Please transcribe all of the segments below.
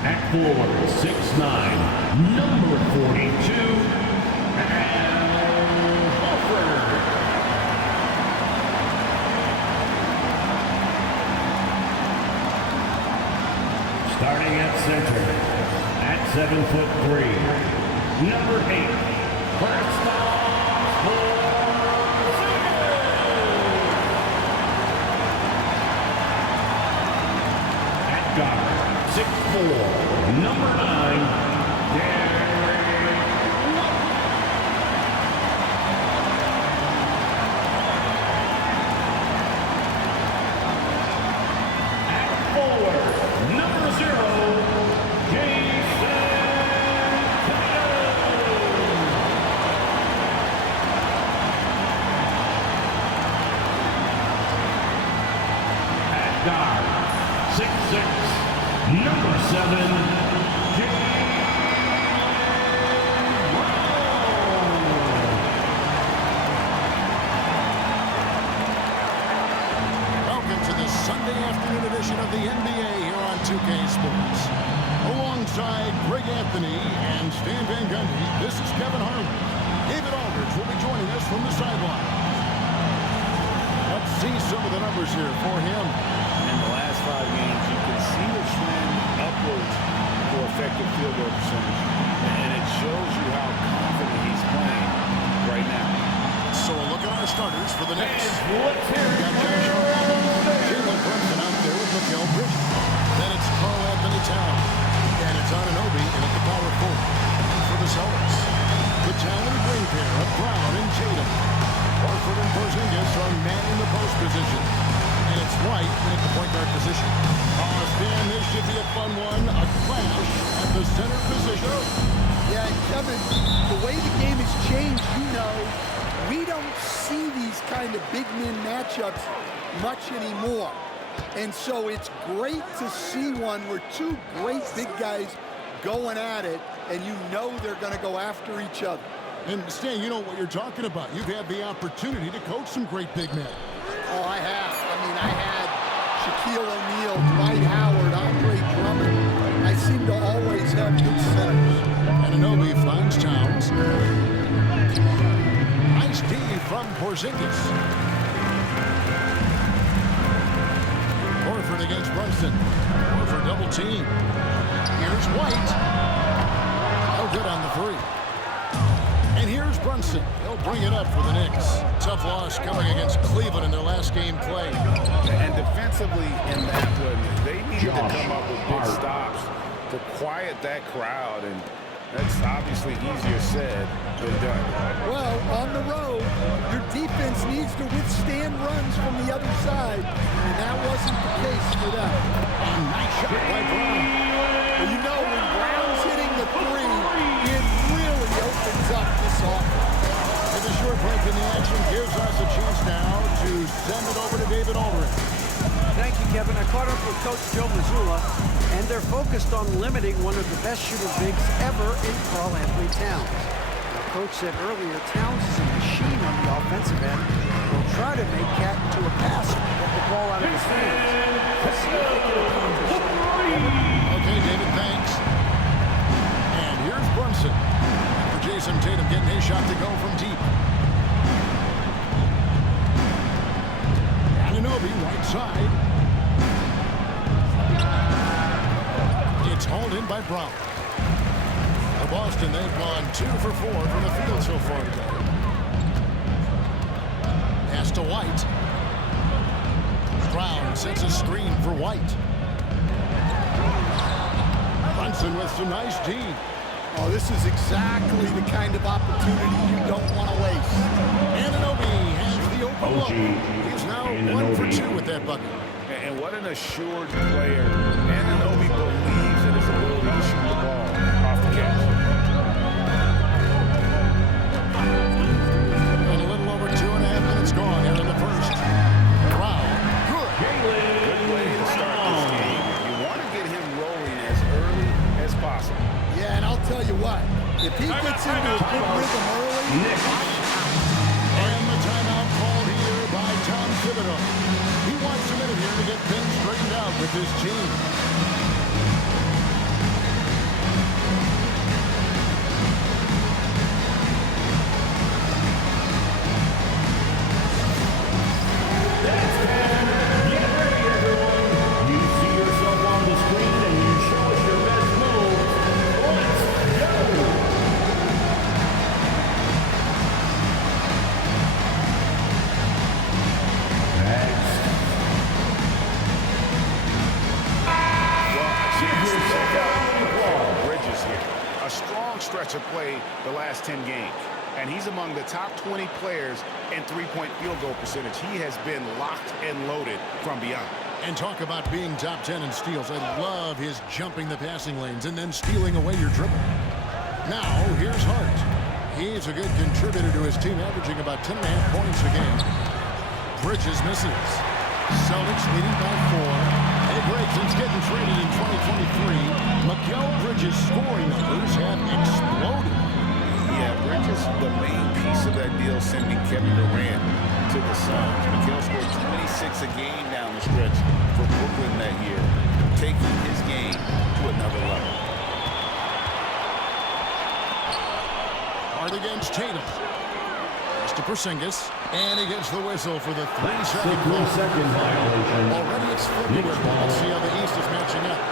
At forward, 6'9", number 42, Al Horford. Starting at center, at 7'3", number 8, Kristaps Porzingis. At guard, 6'4", number 9, Derrick White. At forward, number 0, Jason Tatum. At guard, 6'6", number 7, Welcome to the Sunday afternoon edition of the NBA here on 2K Sports. Alongside Greg Anthony and Stan Van Gundy, this is Kevin Harlan. David Aldridge will be joining us from the sideline. Let's see some of the numbers here for him. In the last 5 games, you can see the trend upwards for effective field goal percentage. And it shows you how confident he's playing right now. So a look at our starters for the Knicks. let's hear We've got Josh Hart, Jalen Brunson out there with Mikal Bridges. Then it's Karl Anthony Towns. And it's Anunoby in at the power forward. For the Celtics, the talented ring pair of Brown and Tatum. Horford and Porzingis are manning the post position. And it's White in at the point guard position. Stan, this should be a fun one. A clash at the center position. Yeah, and Kevin, the way the game has changed, we don't see these kind of big men matchups much anymore. And so it's great to see one where two great big guys going at it, and they're going to go after each other. And Stan, you know what you're talking about. You've had the opportunity to coach some great big men. Oh, I have. I had Shaquille O'Neal, Dwight Howard, Andre Drummond. I seem to always have good centers. Anunoby finds Towns. Nice D from Porzingis. Horford against Brunson. Horford double team. Here's White. Oh, good on the three. And here's Brunson. He'll bring it up for the Knicks. Tough loss coming against Cleveland in their last game play. And defensively in that one, they needed to come up with big stops to quiet that crowd. And that's obviously easier said than done. Well, on the road, your defense needs to withstand runs from the other side, and that wasn't the case for them. And nice shot by Brown. Well, when Brown's hitting the three, it really opens up this offense. And the short break in the action gives us a chance now to send it over to David Aldridge. Thank you, Kevin. I caught up with Coach Joe Mazzulla, and they're focused on limiting one of the best shooter bigs ever in Karl Anthony Towns. The coach said earlier, Towns is a machine on the offensive end. Will try to make Cat into a passer, get the ball out of his hands. Let's see if they can accomplish that. Okay, David, thanks. And here's Brunson. For Jason Tatum getting his shot to go from deep. Anunoby, right side. It's hauled in by Brown. For Boston, they've gone 2 for 4 from the field so far today. Pass to White. Brown sets a screen for White. Brunson with some nice D. Oh, this is exactly the kind of opportunity you don't want to waste. Anunoby has the open look. He's now 1 for 2 with that bucket. And what an assured player. Anunoby believes in his ability to shoot the ball off the catch. And a little over 2.5 minutes gone here in the first. possible. Yeah, and I'll tell you what, if he gets into a good rhythm early, And the timeout called here by Tom Thibodeau. He wants a minute here to get things straightened out with his team. Get ready, everyone. You see yourself on the screen and you show us your best move. Let's go. Next. Bridges here. A strong stretch of play the last 10 games. And he's among the top 20 players in three-point field goal percentage. He has been locked and loaded from beyond. And talk about being top 10 in steals. I love his jumping the passing lanes and then stealing away your dribble. Now, here's Hart. He's a good contributor to his team, averaging about 10.5 points a game. Bridges misses. Celtics leading by 4. Hey, Grayson's getting traded in 2023. Mikal Bridges' scoring numbers have exploded. Yeah, Bridges, the main piece of that deal, sending Kevin Durant to the Suns. Mikal scored 26 a game down the stretch for Brooklyn that year, taking his game to another level. Hard against Tatum. Pass to Porzingis, and he gets the whistle for the 3-second ball. 3-second violation. Already it's February. Let's see how the East is matching up.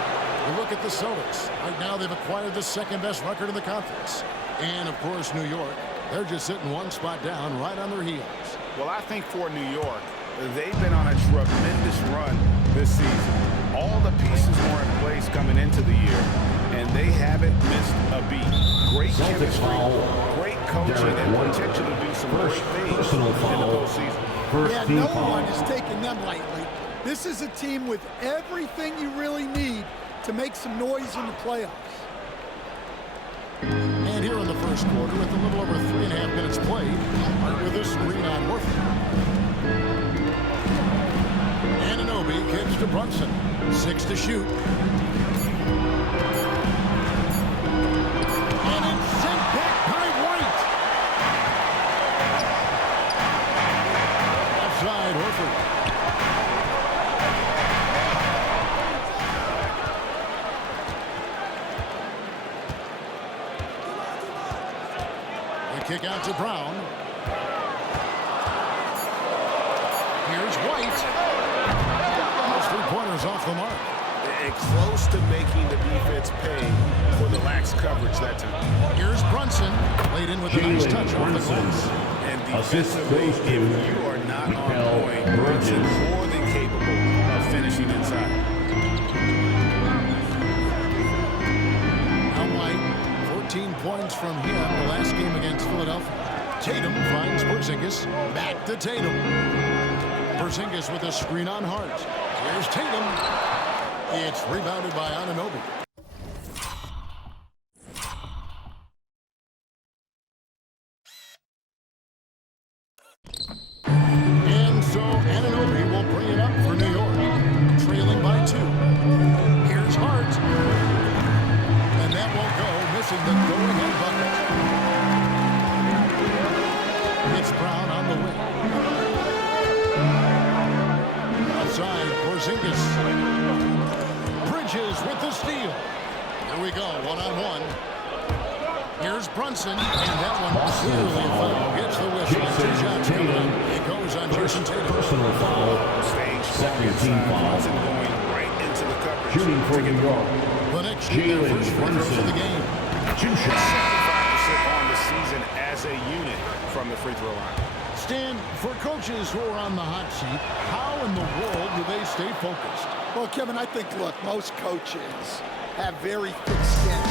We look at the Celtics. Right now they've acquired the second-best record in the conference. And, of course, New York. They're just sitting one spot down right on their heels. Well, I think for New York, they've been on a tremendous run this season. All the pieces were in place coming into the year, and they haven't missed a beat. Great Celtics chemistry, foul. great coaching, Derek and White. potential to do some First great things personal in the foul. postseason. First yeah, team no foul. one is taking them lightly. This is a team with everything you really need to make some noise in the playoffs. And here in the first quarter, with a little over 3.5 minutes played, Hart with a screen on Horford. Anunoby kicks to Brunson. 6 to shoot. And it's sent back by White. Offside, Horford. Kick out to Brown. Here's White. Those 3 pointers off the mark. And close to making the defense pay for the lax coverage that time. Here's Brunson. Laid in with a nice touch off the glass. And Assist defensively, goes to if you are not Mikal on point, Bridges. Brunson more than capable of finishing inside. Now White, 14 points from him the last game against Philadelphia. Tatum finds Porzingis. Back to Tatum. Porzingis with a screen on Hart. Here's Tatum. It's rebounded by Anunoby. And so Anunoby will bring it up for New York, trailing by 2. Here's Hart. And that won't go, missing the go-ahead bucket. It's Brown on the wing. Outside, Porzingis. Bridges with the steal. Here we go, one-on-one. Here's Brunson, and that one clearly a foul. Gets the whistle, and 2 shots coming in. It goes on Jason Tatum. Personal foul. Staying strong Second team inside, foul. Brunson going right into the coverage. Shooting for New York. The next shooting, Jalen first free throws of the game. 2 shots. 75% on the season as a unit from the free throw line. Stan, for coaches who are on the hot seat, how in the world do they stay focused? Well, Kevin, I think, look, most coaches have very thick skin.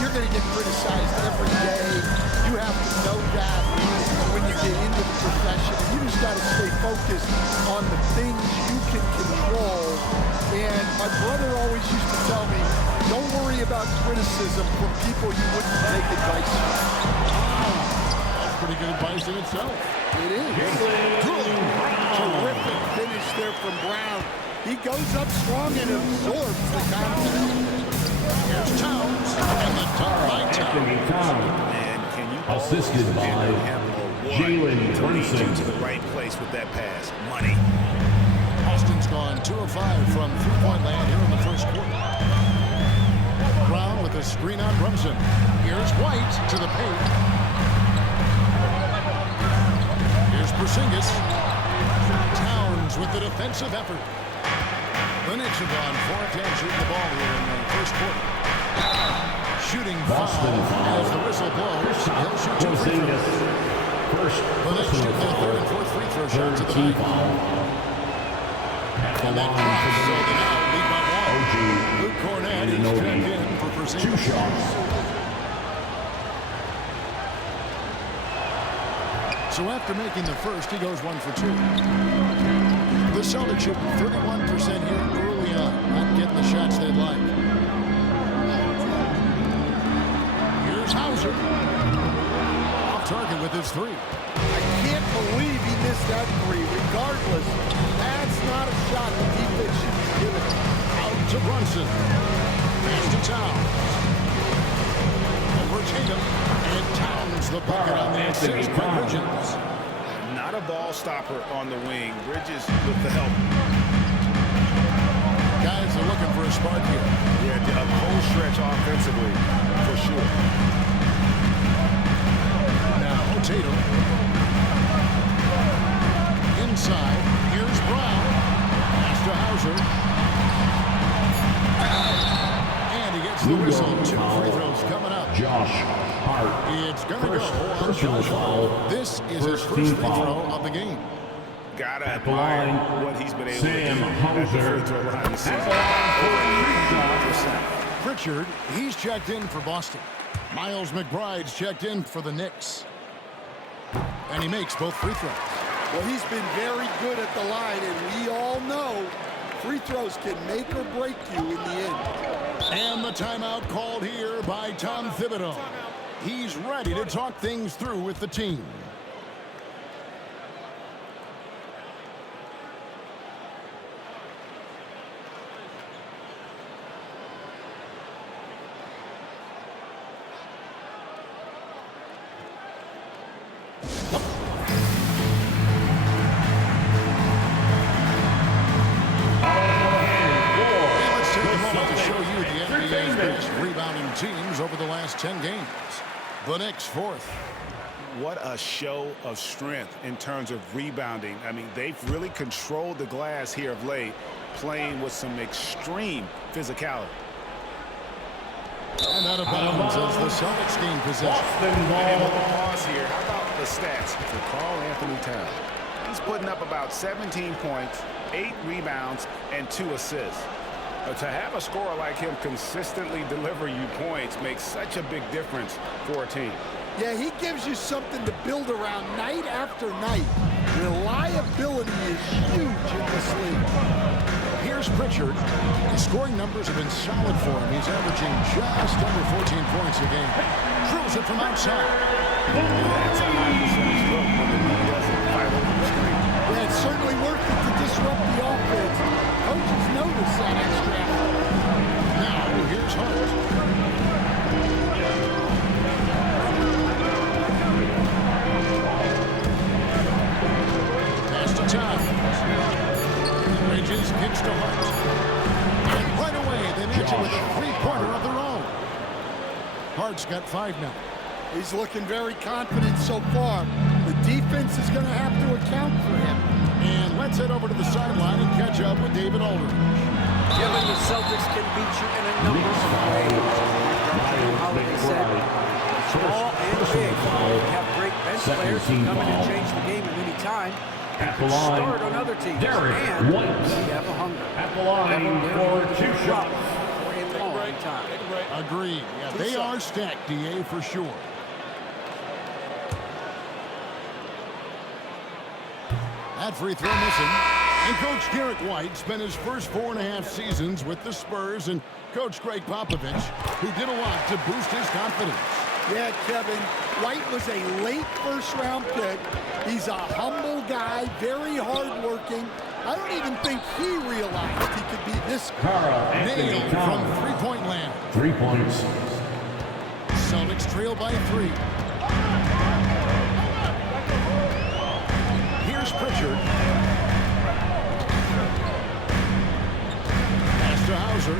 You're going to get criticized every day. You have to know that when you get into the profession. You just got to stay focused on the things you can control. And my brother always used to tell me, don't worry about criticism from people you wouldn't take advice from. That's pretty good advice in itself. It is. Good. Terrific finish there from Brown. He goes up strong and absorbs the contest. Here's Towns. assisted by Jalen Brunson. To the right place with that pass. Money. Austin's gone 2 of 5 from three-point land here in the first quarter. Brown with a screen on Brunson. Here's White to the paint. Here's Porzingis. Towns with the defensive effort. The Knicks have gone 4 of 10 shooting the ball here in the first quarter. Shooting Boston foul as the whistle blows. He'll shoot 2 free throws. First The Knicks shoot their third and fourth free throw shots of the night. And that drops, so they now lead by 1. Luke Cornett is checked in for Porzingis. 2 shots. So after making the first, he goes 1 for 2. The Celtics shooting 31% here early on, not getting the shots they'd like. Here's Hauser. Off target with his 3. I can't believe he missed that 3. Regardless, that's not a shot the defense should be giving him. Out to Brunson. Pass to Towns. Over Tatum. And Towns the bucket on the assist by Bridges. Not a ball stopper on the wing. Bridges with the help. Guys are looking for a spark here. Yeah, a cold stretch offensively, for sure. Now Tatum. Inside. Here's Brown. Pass to Hauser. And he gets the whistle. 2 free throws coming up. Josh Hart. It's going to go on personal Josh foul. Hart. This is his First first team free foul. throw of the game. Gotta the admire line, what he's been able Sam to do Hauser. at the free throw line this season. Over 90%. Pritchard, he's checked in for Boston. Miles McBride's checked in for the Knicks. And he makes both free throws. Well, he's been very good at the line, and we all know free throws can make or break you in the end. And the timeout called here by Tom Thibodeau. He's ready to talk things through with the team. Rebounding teams over the last 10 games. The Knicks 4th. What a show of strength in terms of rebounding. I mean, they've really controlled the glass here of late, playing with some extreme physicality. And out of bounds as the Celtics gain possession. And with the pause here, how about the stats for Karl Anthony Towns? He's putting up about 17 points, 8 rebounds, and 2 assists. To have a scorer like him consistently deliver you points makes such a big difference for a team. Yeah, he gives you something to build around night after night. Reliability is huge in this league. Here's Pritchard. His scoring numbers have been solid for him. He's averaging just under 14 points a game. Drills it from outside. That's a high percentage look when the lead doesn't fight over the screen. Yeah, it's certainly worth it to disrupt the offense. Coaches notice that extra effort. Now, here's Hart. Pass to Towns. Bridges kicks to Hart. And right away, they match it with a three-pointer of their own. Hart's got 5 now. He's looking very confident so far. The defense is going to have to account for him. And let's head over to the sideline and catch up with David Aldridge. Given the Celtics can beat you in a number of ways. Holiday said, small and big, have great bench players who come in and change the game at any time. And can start on other teams. And we have a hunger. At the line for 2 shots. For a long time. Agreed. Yeah, they are stacked, DA, for sure. That free throw missing. And Coach Derek White spent his first 4.5 seasons with the Spurs and Coach Greg Popovich, who did a lot to boost his confidence. Yeah, Kevin, White was a late first-round pick. He's a humble guy, very hard-working. I don't even think he realized he could be this good. Karl Anthony Nailed from Towns. three-point land. 3 points. Celtics trail by 3. Pritchard. Pass to Hauser.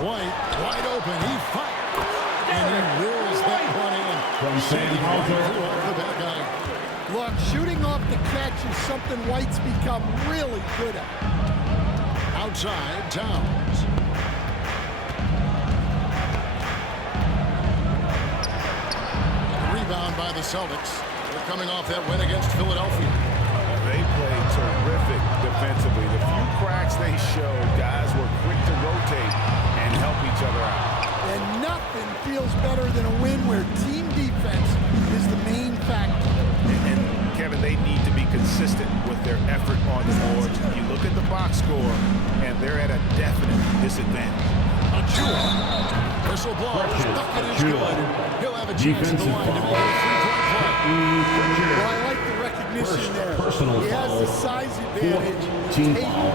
White, wide open. He fired. And he wills that one in. From Sam Hauser. The back eye. Look, shooting off the catch is something White's become really good at. Outside, Towns. Rebound by the Celtics. They're coming off that win against Philadelphia. They played terrific defensively. The few cracks they showed, guys were quick to rotate and help each other out. And nothing feels better than a win where team defense is the main factor. And Kevin, they need to be consistent with their effort on the boards. You look at the box score, and they're at a definite disadvantage. Achua. Whistle blows. Bucket is good. He'll have a chance at the Defensive line to make foul. it a three-point play. Well, I like the recognition there. Personal He has the foul. size advantage. Team Take- foul.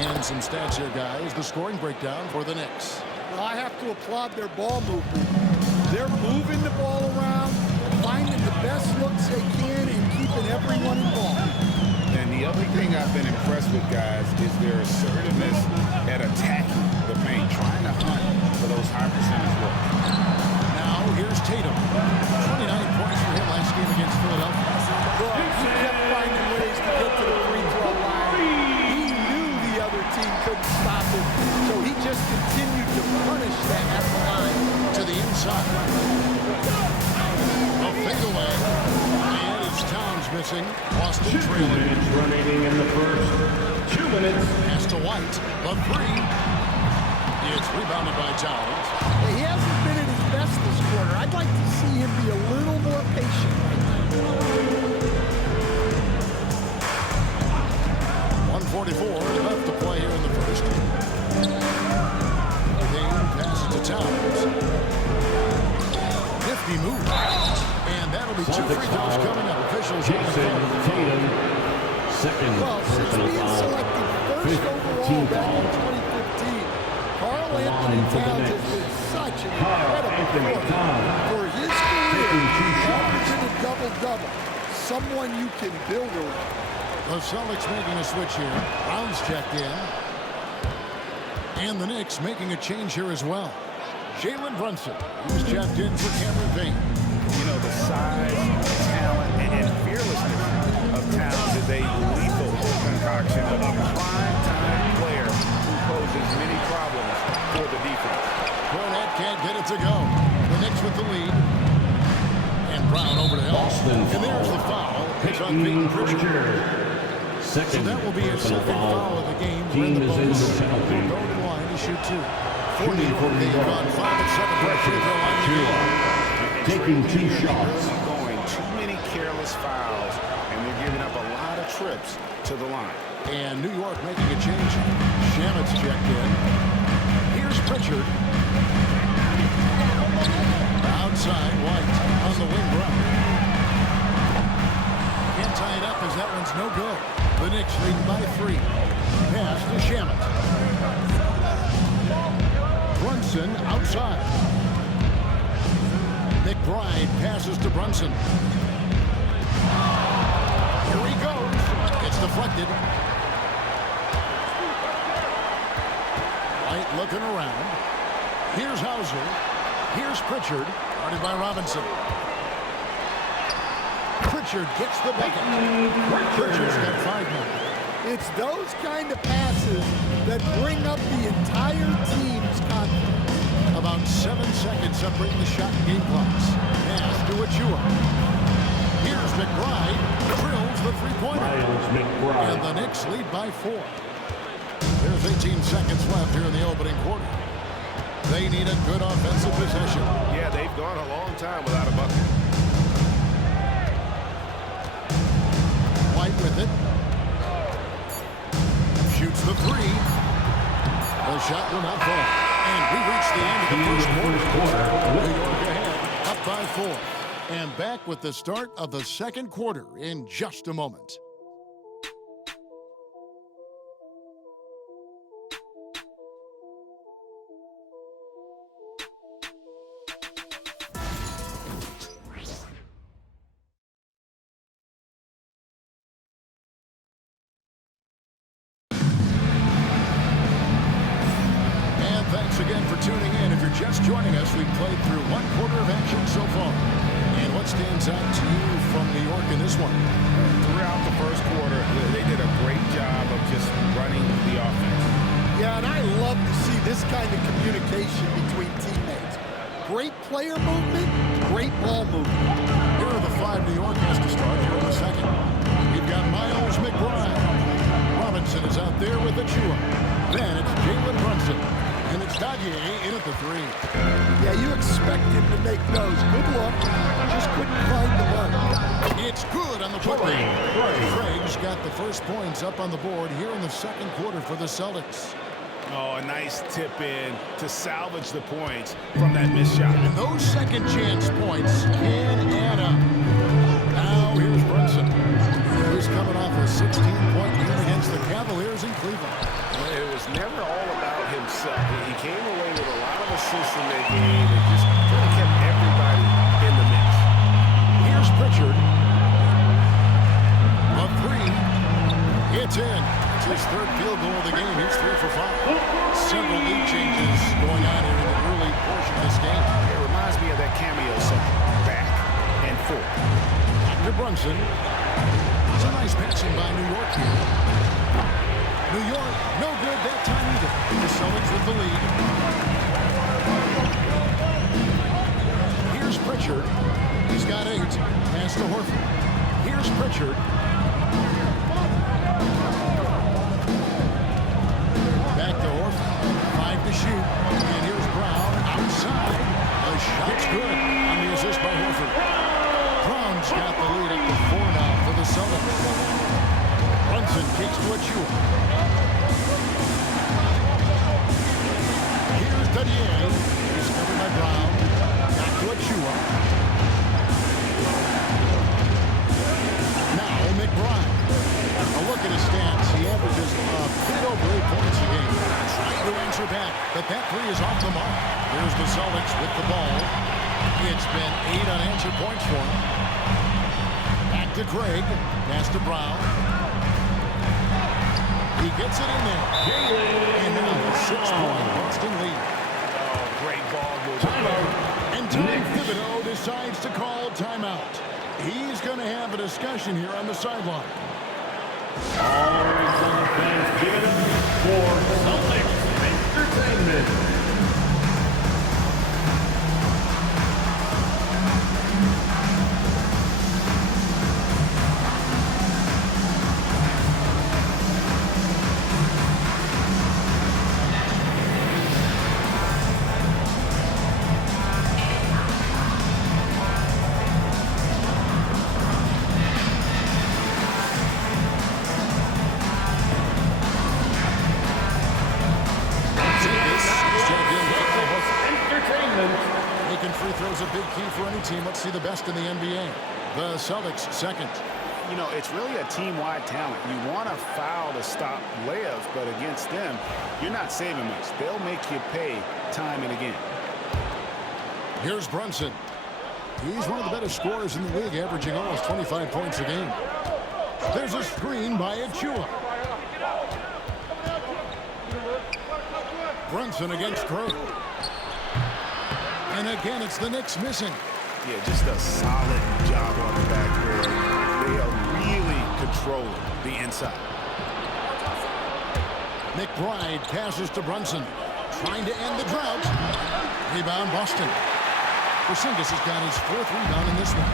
And some stats here, guys. The scoring breakdown for the Knicks. Well, I have to applaud their ball movement. They're moving the ball around, finding the best looks they can, and keeping everyone involved. And the other thing I've been impressed with, guys, is their assertiveness at attacking the paint, trying to hunt for those high percentage looks. Now, here's Tatum. 29 points for him last game against Philadelphia. Look, he kept finding ways to get to the free throw line. He knew the other team couldn't stop him, so he just continued to punish them at the line. To the inside. A fade away. And it's Towns missing. Boston 2 trailing. minutes remaining in the first. 2 minutes. Pass to White. The three. It's rebounded by Towns. He hasn't been at his best this quarter. I'd like to see him be a little more patient. 1:44 left to play here in the first. Kane passes to Towns. Nifty move. And that'll be 2 free Celtics throws foul. coming up. Officials Jason Tatum. Second Well, since personal being foul. selected first Fifth overall team back in foul. 2015, Carl The Anthony line for the Towns has Knicks. been such an Carl incredible Anthony player. Towns. For his Taking 2 career, shots. averaging a double-double. Someone you can build around. The Celtics making a switch here. Brown's checked in. And the Knicks making a change here as well. Jalen Brunson, who's checked in for Cameron Payne. You know, the size, talent, and fearlessness of Towns is a lethal concoction of a prime-time player who poses many problems for the defense. Cornette can't get it to go. The Knicks with the lead. And Brown over to help. Boston And there's the foul. It's on Peyton Pritchard. So Second that will be his personal second foul of the game. Team Where the is in Bucks the penalty. will go to the line to shoot 2. For New Shooting York, for New they've York. gone 5 of 7 for a free throw line to go. Taking 2 shots. Really going too many careless fouls, and they're giving up a lot of trips to the line. And New York making a change. Shamit's checked in. Here's Pritchard. Outside, White on the wing run. Can't tie it up as that one's no good. The Knicks leading by 3. Pass to Shamit. Brunson outside. McBride passes to Brunson. Here he goes. It's deflected. White looking around. Here's Hauser. Here's Pritchard. Guarded by Robinson. Pritchard gets the bucket. Pritchard's got 5 more. It's those kind of passes that bring up the entire team's confidence. About 7 seconds separating the shot and game clocks. Pass to Achua. Here's McBride. Drills the three-pointer. Miles And McBride. the Knicks lead by 4. There's 18 seconds left here in the opening quarter. They need a good offensive possession. Yeah, they've gone a long time without a bucket. White with it. Shoots the 3. The shot will not fall. And we reach the end of the first quarter. New York ahead, up by 4. And back with the start of the second quarter in just a moment. Thanks again for tuning in. If you're just joining us, we've played through one quarter of action so far. And what stands out to you from New York in this one? Throughout the first quarter, they did a great job of just running the offense. Yeah, and I love to see this kind of communication between teammates. Great player movement, great ball movement. Here are the 5 New York has to start here in the second. We've got Miles McBride. Robinson is out there with Achua. Then it's Jalen Brunson. And it's Dadier in at the 3. Yeah, you expect him to make those. Good luck. Just couldn't find the mark. It's good on the putback. Craig's got the first points up on the board here in the second quarter for the Celtics. Oh, a nice tip in to salvage the points from that missed shot. And those second chance points can add up. Now here's Brunson. He's coming off a 16-point win against the Cavaliers in Cleveland. It was never all about himself. He came away with a lot of assists in that game and just kind of kept everybody in the mix. Here's Pritchard. A 3. It's in. It's his third field goal of the game. He's 3 for 5. Several lead changes going on here in the early portion of this game. It reminds me of that cameo song, back and forth. To Brunson. It's a nice passing by New York here. New York, no good that time either. The Celtics with the lead. Here's Pritchard. He's got 8. Pass to Horford. Here's Pritchard. Back to Horford. 5 to shoot. And here's Brown outside. The shot's good on the assist by Horford. Brown's got the lead up to 4 now for the Celtics. Brunson kicks to Achua. Here's Dadier. He's covered by Brown. Back to Achua. Now McBride. A look at his stats. He averages a bit over 8 points a game. Trying to answer back, but that 3 is off the mark. Here's the Celtics with the ball. It's been 8 unanswered points for him. Back to Craig. Pass to Brown. He gets it in there. And now a 6-point Boston lead. Oh, great ball movement. And Tom Thibodeau decides to call timeout. He's going to have a discussion here on the sideline. All right, Celtics fans, give it up for Celtics Entertainment. Making free throws a big key for any team. Let's see the best in the NBA. The Celtics second. You know, it's really a team-wide talent. You want to foul to stop layups, but against them, you're not saving much. They'll make you pay time and again. Here's Brunson. He's one of the better scorers in the league, averaging almost 25 points a game. There's a screen by Achua. Brunson against Craig. And again, it's the Knicks missing. Yeah, just a solid job on the backboard. They are really controlling the inside. McBride passes to Brunson. Trying to end the drought. Rebound Boston. Porzingis has got his 4th rebound in this one.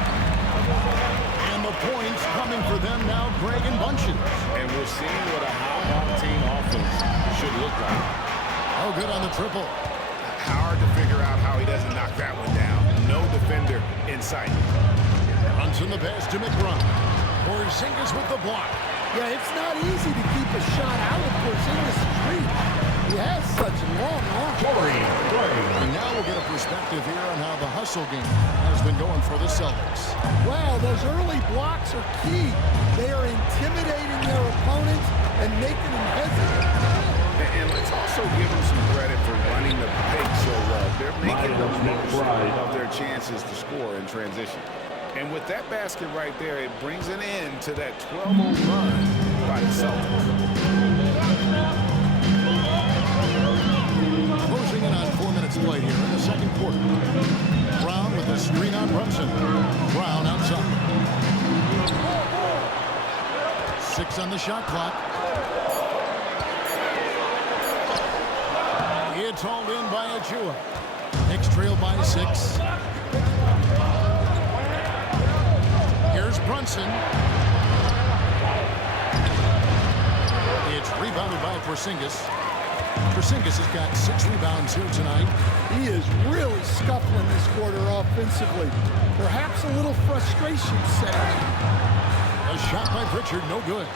And the points coming for them now, Greg and Bunches. And we're seeing what a high-octane offense should look like. Oh, good on the triple. Hard to figure out how he doesn't knock that one down. No defender in sight. Brunson the pass to McBride. Porzingis with the block. Yeah, it's not easy to keep a shot out of Porzingis' reach. He has such long arms. And now we'll get a perspective here on how the hustle game has been going for the Celtics. Wow, those early blocks are key. They are intimidating their opponents and making them hesitate. And let's also give them some credit for running the paint so well. They're making the most of their chances to score in transition. And with that basket right there, it brings an end to that 12-0 run by the Celtics. Closing in 6 on the shot clock. It's hauled in by Achua. Knicks trail by 6. Here's Brunson. It's rebounded by Porzingis. Porzingis has got 6 rebounds here tonight. He is really scuffling this quarter offensively. Perhaps a little frustration setting in. A shot by Pritchard, no good.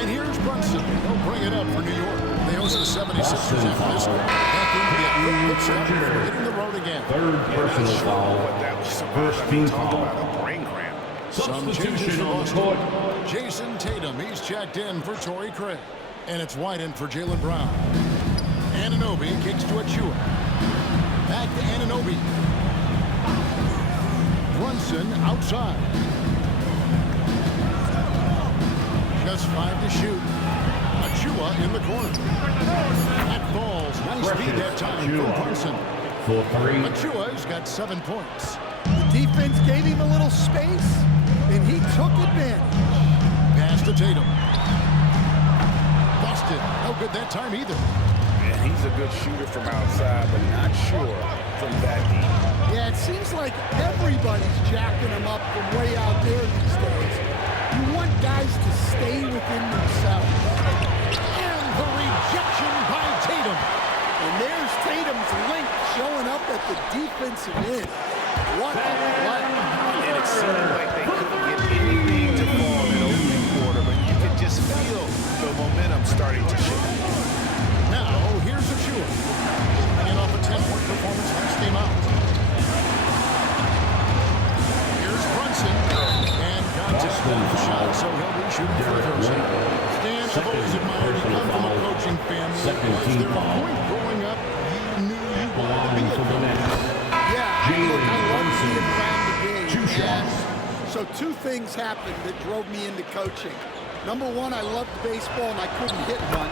And here's Brunson. He'll bring it up for New York. They host the 76ers after this. Back into the quick shot before hitting the road again. Third personal foul. First team foul. Some changes Substitution for on the Boston. court. Jason Tatum, he's checked in for Torrey Craig. And it's wide in for Jaylen Brown. Anunoby kicks to Achua. Back to Anunoby. Brunson outside. Just 5 to shoot. Achua in the corner. That falls. Nice feed that time from Brunson. For 3. Achua's got 7 points. The defense gave him a little space, and he took advantage. Pass to Tatum. Busted. No good that time either. And he's a good shooter from outside, but not sure from that deep. Yeah, it seems like everybody's jacking him up from way out there these days. You want guys to stay within themselves. And the rejection by Tatum. And there's Tatum's link showing up at the defensive end. What a play. And it seemed like they couldn't get anything to fall in the opening quarter, but you could just feel the momentum starting to shift. Now, here's Achua. And off a 10-point performance last game out. Here's Brunson. And contact on the shot, so he'll be shooting free throws. Stan, I've always admired you come from a coaching family. Second Was team there a foul. point growing up you knew you wanted to be a For the coach? Nets. Yeah, look, I love Brunson. being around the game. 2 shots. So 2 things happened that drove me into coaching. Number 1, I loved baseball and I couldn't hit one.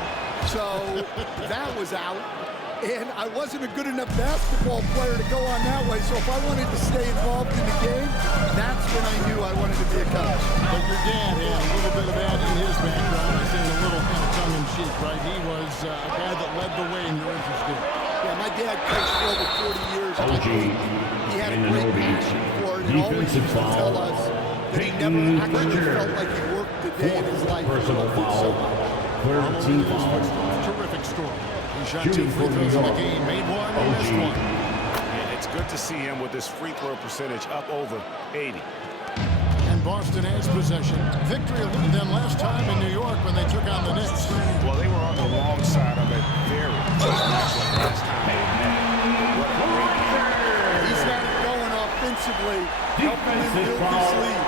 So that was out. And I wasn't a good enough basketball player to go on that way. So if I wanted to stay involved in the game, that's when I knew I wanted to be a coach. But your dad had a little bit of that in his background. I say a little kind of tongue-in-cheek, right? He was a guy that led the way and you're interested. Yeah, my dad coached for over 40 years. And I OG think he had a great Anunoby. passion for it. And always Defensive used to foul. tell us that he never Peyton actually Pritchard. felt like he worked a day in his life. Personal foul. Third team foul. Terrific score. He shot 2 Shooting free for throws New in the York. game, made 1, and missed OG. 1. And it's good to see him with his free throw percentage up over 80. And Boston has possession. Victory eluded them last time in New York when they took on the Knicks. Well, they were on the wrong side of it very close matchup last time they met. What a great game. He's got it going offensively, helping him Defensive build foul. this lead.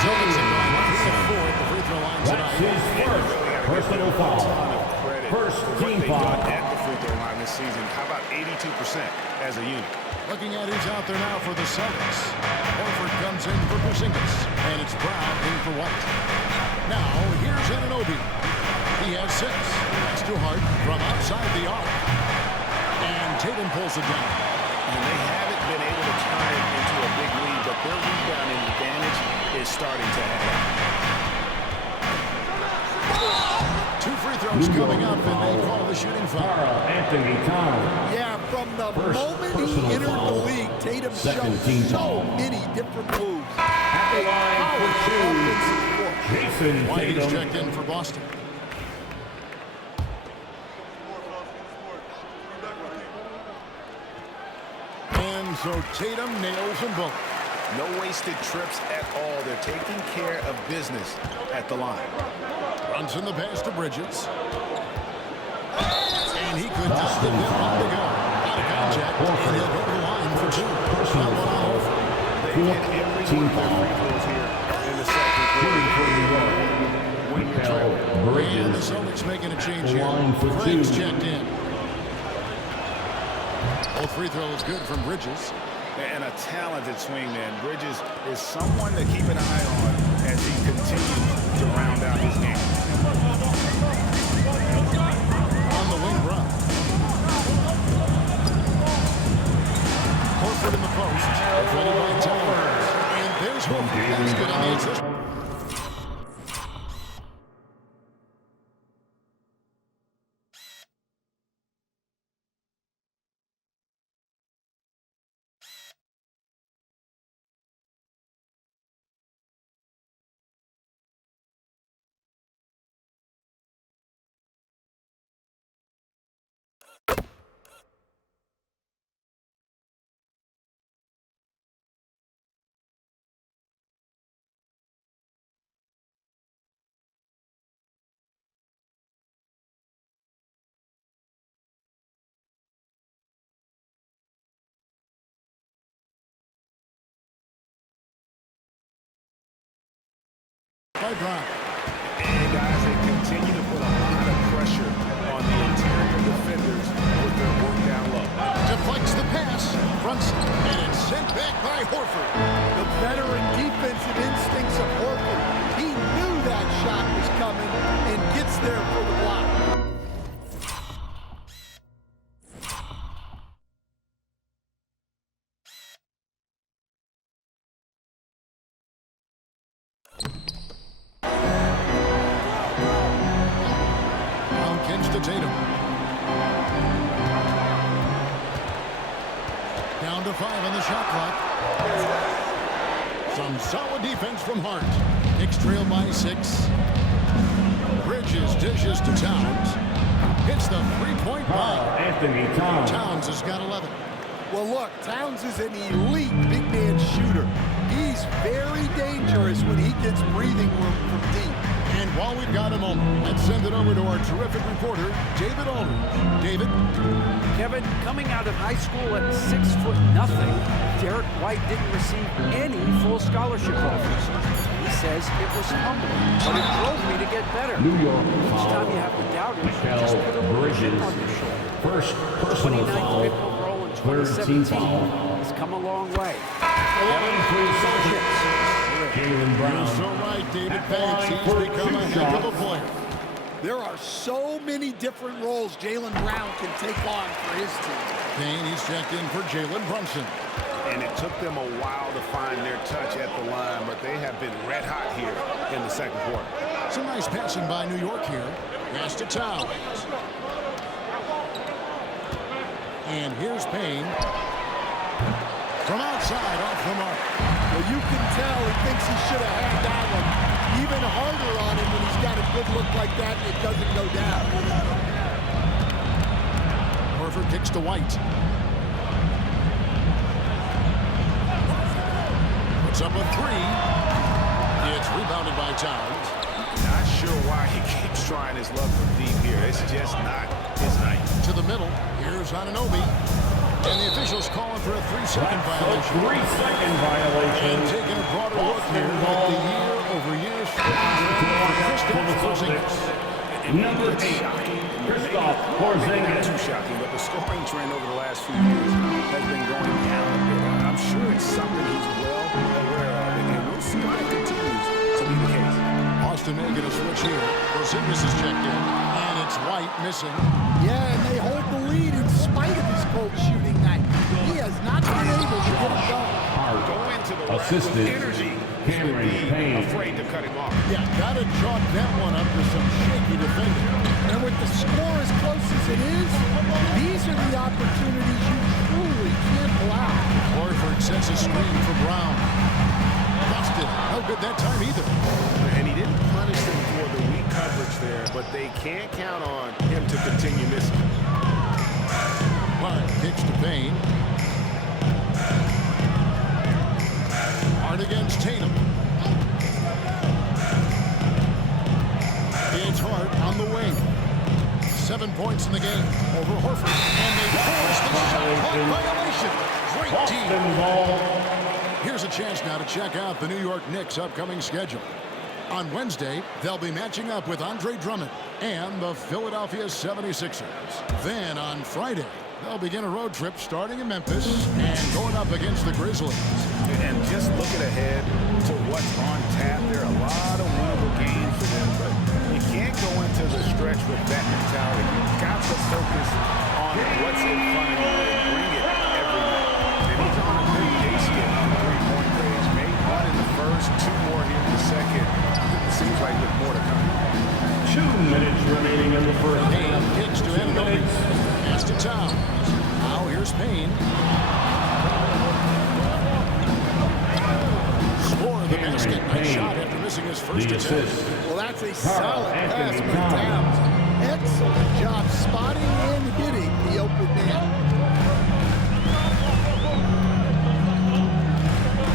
Celtics have gone 1 4 at the free throw line That's tonight. his first personal foul. First team They've foul. done at the free throw line this season. How about 82% as a unit? Looking at who's out there now for the Celtics. Horford comes in for Porzingis, and it's Brown in for White. Now, here's Anunoby. He has 6. That's too hard from outside the arc. And Tatum pulls it down. And they haven't been able to turn it into a big lead, but their rebounding advantage is starting to add up. 2 free throws coming up, and they call the shooting foul. Karl Anthony Towns. Yeah, from the First moment he personal entered foul. the league, Tatum Second showed team so foul. many different moves. At the line for 2. Offensive force. Jason White is Tatum. checked in for Boston. And so Tatum nails them both. No wasted trips at all. They're taking care of business at the line. Runs in the pass to Bridges. And he could not get him on to go. Out of contact, and he'll go to the line for 2. Personal That one foul. off. They hit every Team one of their foul. free throws here in the second Shooting quarter. for New York. When you're Mikal trailing. And the Bridges. Celtics making a change Line for here. Craig's 2. checked in. Both free throws good from Bridges. And a talented swingman. Bridges is someone to keep an eye on as he continues to round out his game. On the wing run. Horford in the post. Defended by Towers. And there's Horford. That's good on the assist. by Brown. And guys, they continue to put a lot of pressure on the interior defenders with their work down low. Deflects the pass. Brunson. And it's sent back by Horford. The veteran defensive instincts of Horford. He knew that shot was coming and gets there for the block. To Tatum. Down to 5 on the shot clock. Some solid defense from Hart. Knicks trail by 6. Bridges dishes to Towns. Hits the three-point Carl line. Anthony Towns. Towns has got 11. Well, look, Towns is an elite big man shooter. He's very dangerous when he gets breathing room from deep. And while we've got a moment, let's send it over to our terrific reporter, David Aldridge. David? Kevin, coming out of high school at 6'0", Derek White didn't receive any full scholarship offers. He says it was humbling, but it drove me to get better. New York Each time you foul. have the doubters, just put a little chip Bridges. on your shoulder. First personal 29th foul. pick overall in Third team 2017 foul. has come a long way. 11 for the Celtics. Jaylen Brown. You're so right, David At the Banks. line He's for become a two heck of a shots. player. There are so many different roles Jaylen Brown can take on for his team. Kane, he's checked in for Jalen Brunson. And it took them a while to find their touch at the line, but they have been red hot here in the second quarter. Some nice passing by New York here. Pass to Towns. And here's Payne. From outside, off the mark. Well, you can tell he thinks he should have had that one even harder on him when he's got a good look like that and it doesn't go down. Horford kicks to White. Puts up a 3. It's rebounded by Towns. Not sure why he keeps trying his luck from deep here. It's just not his night. To the middle. Here's Anunoby. And the officials calling for a 3-second That's a violation. 3-second violation. And taking a broader look here Boston at ball. the year-over-year For the Kristaps Celtics. Porzingis. Number 8, Shocking. Kristaps Not Porzingis. too shocking, but the scoring trend over the last few years has been going down a bit. I'm sure it's something he's well aware of, and we'll see if it continues to be the case. Austin making a switch here. Porzingis is checked in. And it's White missing. Yeah, and they hold the lead in spite of his cold shooting night. He has not been able to get it going. Go into the rack Assisted with energy. Cameron Be Payne. afraid to cut him off. Yeah, gotta chalk that one up to some shaky defending. And with the score as close as it is, these are the opportunities you truly can't allow. Horford sets a screen for Brown. Lost it. No good that time either. And he didn't punish them for the weak coverage there, but they can't count on him to continue missing. Hart kicks to Payne. Hart against Tatum. It's Hart on the wing. 7 points in the game over Horford. And they force the shot clock violation. Great team. Boston ball. Here's a chance now to check out the New York Knicks' upcoming schedule. On Wednesday, they'll be matching up with Andre Drummond and the Philadelphia 76ers. Then on Friday, they'll begin a road trip starting in Memphis and going up against the Grizzlies. And just looking ahead to what's on tap, there are a lot of winnable games for them, but you can't go into the stretch with that mentality. You've got to focus on what's in front of you and bring it every night. And he's on a good pace getting on the three-point range. Made one in the first, 2 more here in the second. It seems like there's more to come. 2 minutes remaining in the first Payne half. kicks to 2 Anunoby. minutes. Pass to Towns. Now here's Payne. Score the basket. Nice shot after missing his first The attempt. assist. Well, that's a Carl solid pass Anthony by Towns. Towns. Excellent job spotting and hitting the open man.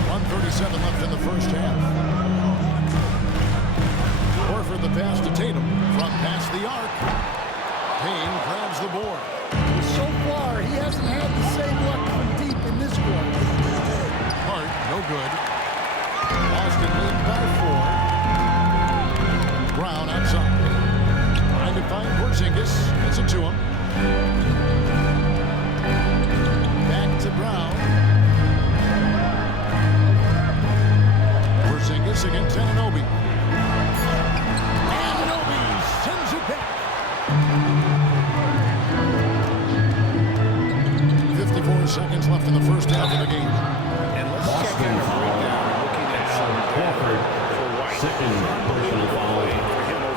1:37 left in the first half. Horford the pass to Tatum from past the arc. Payne grabs the board. So far, he hasn't had the same luck from deep in this one. Hart, no good. Boston lead by 4. Porzingis gets it to him. Back to Brown. Porzingis against Anunoby. Anunoby sends it back. 54 seconds left in the first half of the game. And let's check out a breakdown looking at some Horford, second personal foul,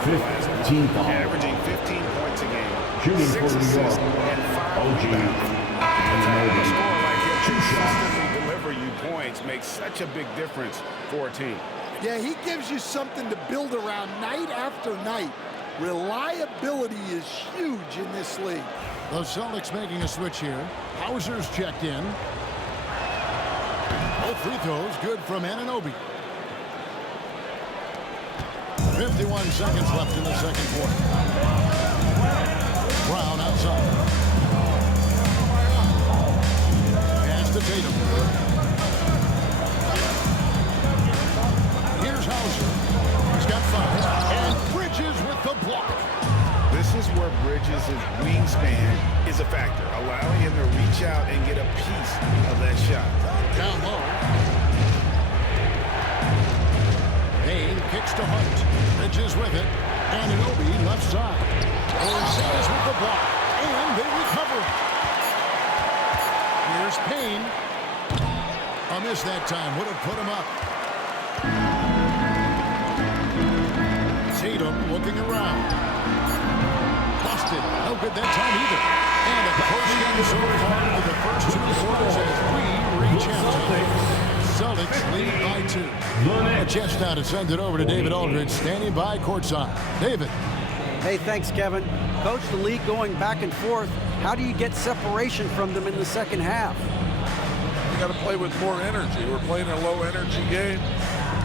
15th foul. averaging 15 points a game, Shooting 6 for New York, assists, and 5 OG rebounds. Anunoby. A score like him consistently deliver you points makes such a big difference for a team. Yeah, he gives you something to build around night after night. Reliability is huge in this league. The Celtics making a switch here. Hauser's checked in. Both free throws good from Anunoby. 51 seconds left in the second quarter. Brown outside. Pass to Tatum. Here's Hauser. He's got 5. And Bridges with the block. This is where Bridges' wingspan is a factor, allowing him to reach out and get a piece of that shot. Down low. Payne kicks to Hunt. Bridges with it. Anunoby left side. Porzingis with the block. And they recover it. Here's Payne. A miss that time. Would have put him up. Tatum looking around. Busted. No good that time either. And a close game so far for the first 2 quarters as we reach out. Celtics lead by 2. A chance now to send it over to David Aldridge, standing by courtside. David. Hey, thanks, Kevin. Coach, the league going back and forth. How do you get separation from them in the second half? You got to play with more energy. We're playing a low-energy game,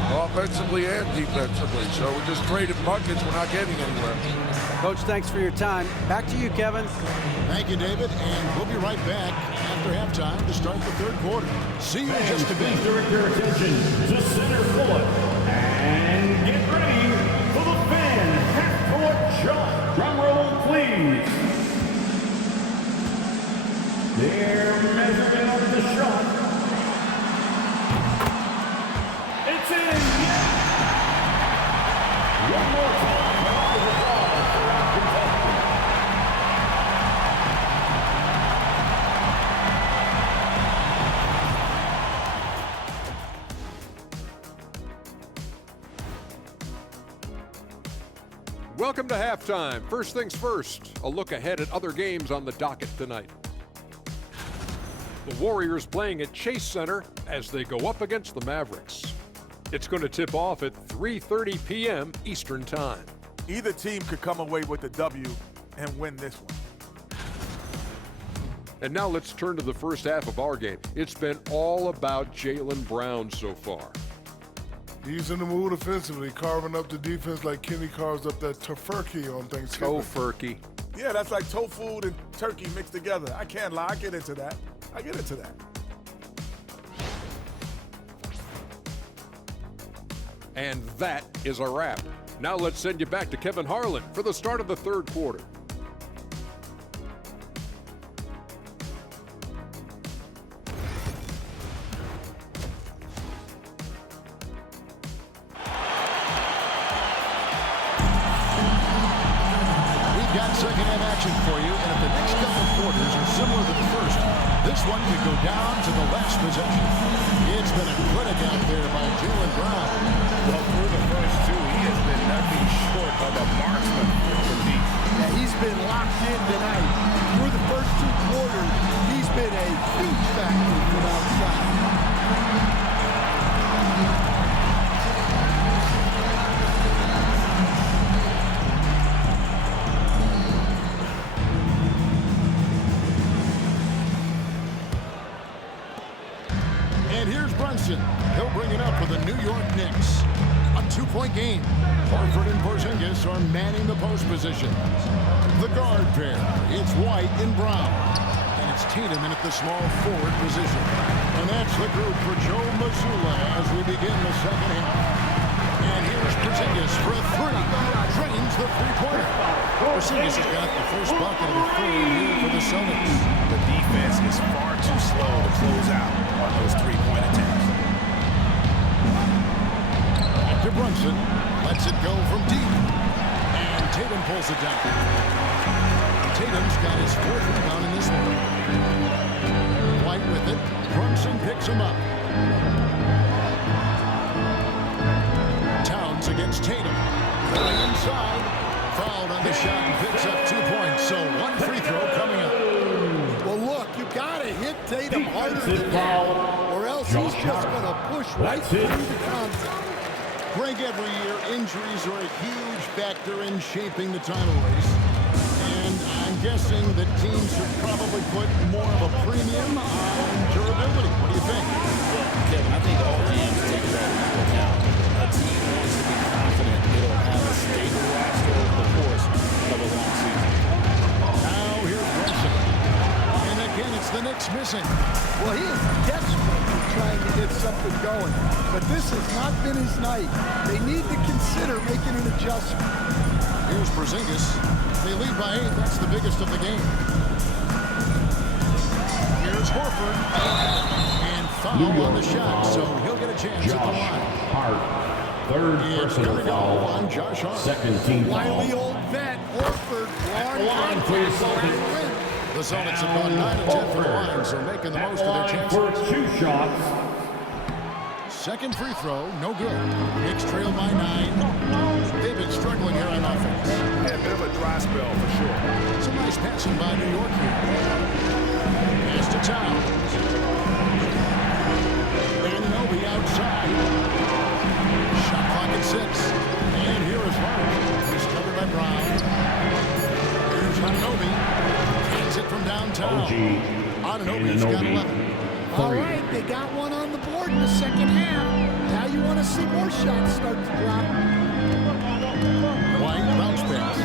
offensively and defensively. So we're just trading buckets. We're not getting anywhere. Coach, thanks for your time. Back to you, Kevin. Thank you, David. And we'll be right back after halftime to start the third quarter. See you in just a bit. Please direct your attention to center court and get ready for the fan half-court shot. Drum roll, please. Their measurement of the shot. It's in. Yeah. One more time. After the ball for Kentucky. Welcome to halftime. First things first, a look ahead at other games on the docket tonight. The Warriors playing at Chase Center as they go up against the Mavericks. It's going to tip off at 3:30 p.m. Eastern Time. Either team could come away with the W and win this one. And now let's turn to the first half of our game. It's been all about Jaylen Brown so far. He's in the mood offensively, carving up the defense like Kenny carves up that tofurkey on Thanksgiving. Tofurkey. Yeah, that's like tofu and turkey mixed together. I can't lie, I get into that. And that is a wrap. Now let's send you back to Kevin Harlan for the start of the third quarter. We've got second-half action for you, and if the next couple of quarters are similar to the first, this one could go down to the last possession. It's been a clinic out there by Jaylen Brown. Well, through the first 2, he has been nothing short of a marksman from deep. Yeah, he's been locked in tonight. Through the first 2 quarters, he's been a huge factor from outside. And here's Brunson. He'll bring it up for the New York Knicks. A 2-point game. Horford and Porzingis are manning the post position. The guard pair, it's White and Brown. And it's Tatum in at the small forward position. And that's the group for Joe Mazzulla as we begin the second half. And here Here's Porzingis for a three. Drains the three-pointer. Porzingis has got the first bucket of the third here for the Celtics. The defense is far too slow to close out on those three-point attempts. Back to Brunson. Lets it go from deep. And Tatum pulls it down. Tatum's got his fourth rebound in this one. White with it. Brunson picks him up. Towns against Tatum. Going inside. Fouled on the shot and picks up 2 points. So one free throw coming up. Well, look, you got to hit Tatum harder than that, or else he's just going to push right through the contact. Greg, every year, injuries are a huge factor in shaping the title race. And I'm guessing that teams should probably put more of a premium on durability. What do you think? Kevin, I think all GMs take that into account. A team wants to be confident it'll have a stable roster over the course of a long season. Now here's Brunson. And again, it's the Knicks missing. Well, he is desperately trying to get something going, but this has not been his night. They need to consider making an adjustment. Here's Porzingis. They lead by 8. That's the biggest of the game. Here's Horford. And foul on the shot, so he'll get a chance at the line. Third personal foul on Josh Hart. Second team foul. Wily old vet, Horford, line for the Celtics. The Celtics have gone 9 of 10 from the line, so making the most of their chances. For 2 shots. Second free throw, no good. Knicks trail by 9. They've been struggling here on offense. Yeah, a bit of a dry spell for sure. Some nice passing by New York here. Pass to Towns. Anunoby outside. Shot clock at 6. And here is Hart. He's covered by Brown. Here's Anunoby. Takes it from downtown. Anunoby's got 11. All right, they got one on the board in the second half. Now you want to see more shots start to drop. White bounce pass.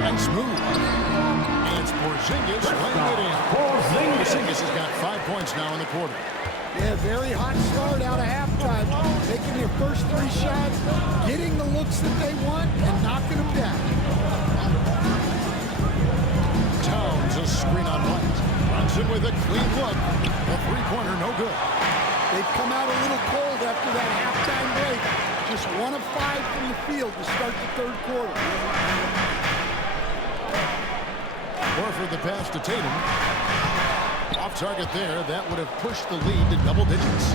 Nice move. And it's Porzingis laying it in. Porzingis has got 5 points now in the quarter. Yeah, very hot start out of halftime. Making their first 3 shots, getting the looks that they want, and knocking them down. Towns a screen on White. Brunson with a clean look. The three-pointer, no good. They've come out a little cold after that halftime break. Just 1 of 5 from the field to start the third quarter. Horford the pass to Tatum. Off target there. That would have pushed the lead to double digits.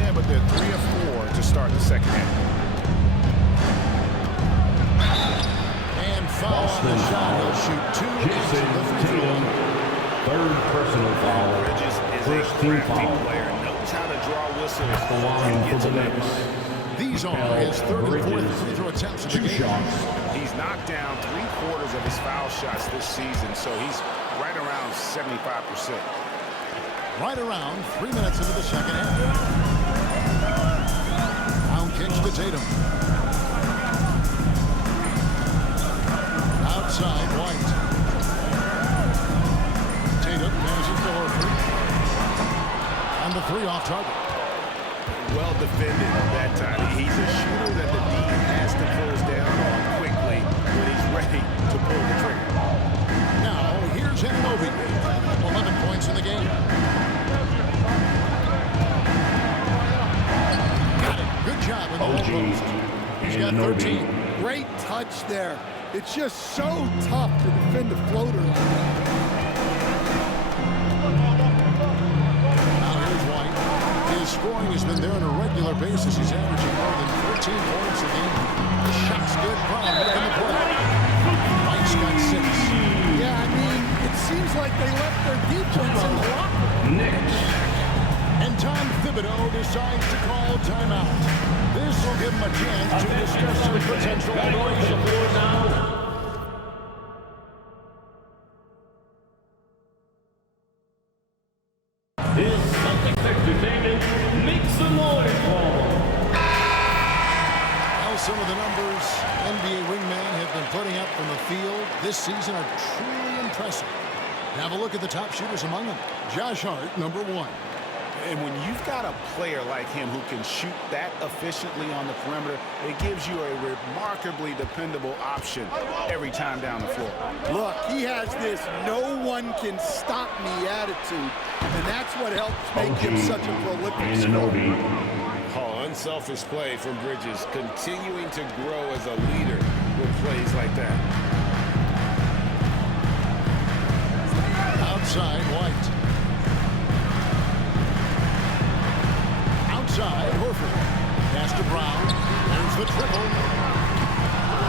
Yeah, but they're 3 of 4 to start the second half. And foul on the shot. He'll shoot 2 Jason the free throw. Tatum. Third personal foul. Bridges is First a team crafty foul. player, knows how to draw whistles The line and for get the to the Knicks. These are his third and fourth free throw attempts of the 2 game. shots. He's knocked down 3/4 of his foul shots this season, so he's right around 75%. Right around 3 minutes into the second half. Pound kicks to Tatum. Outside, White. Tatum passes to Horford. And the 3 off target. Well defended that time. He's a shooter that the D has to close down on quickly when he's ready to pull the trigger. Now, here's Anunoby. 11 points in the game. Got it. Good job in the low post. He's got 13. Great touch there. It's just so tough to defend a floater like that. Now here's White. His scoring has been there on a regular basis. He's averaging more than 14 points a game. The shot's good. Brown making the play. White's got 6. Yeah, I mean, it seems like they left their defense in the locker room. And Tom Thibodeau decides to call timeout. This will give him a chance to discuss some potential alterations. This Celtics Entertainment makes some noise for. Now some of the numbers NBA wingmen have been putting up from the field this season are truly impressive. Have a look at the top shooters among them. Josh Hart, number 1. And when you've got a player like him who can shoot that efficiently on the perimeter, it gives you a remarkably dependable option every time down the floor. Look, he has this no one can stop me attitude, and that's what helps make him such a prolific scorer. Oh, unselfish play from Bridges, continuing to grow as a leader with plays like that. Outside, White. Outside, Horford. Pass to Brown. There's the triple.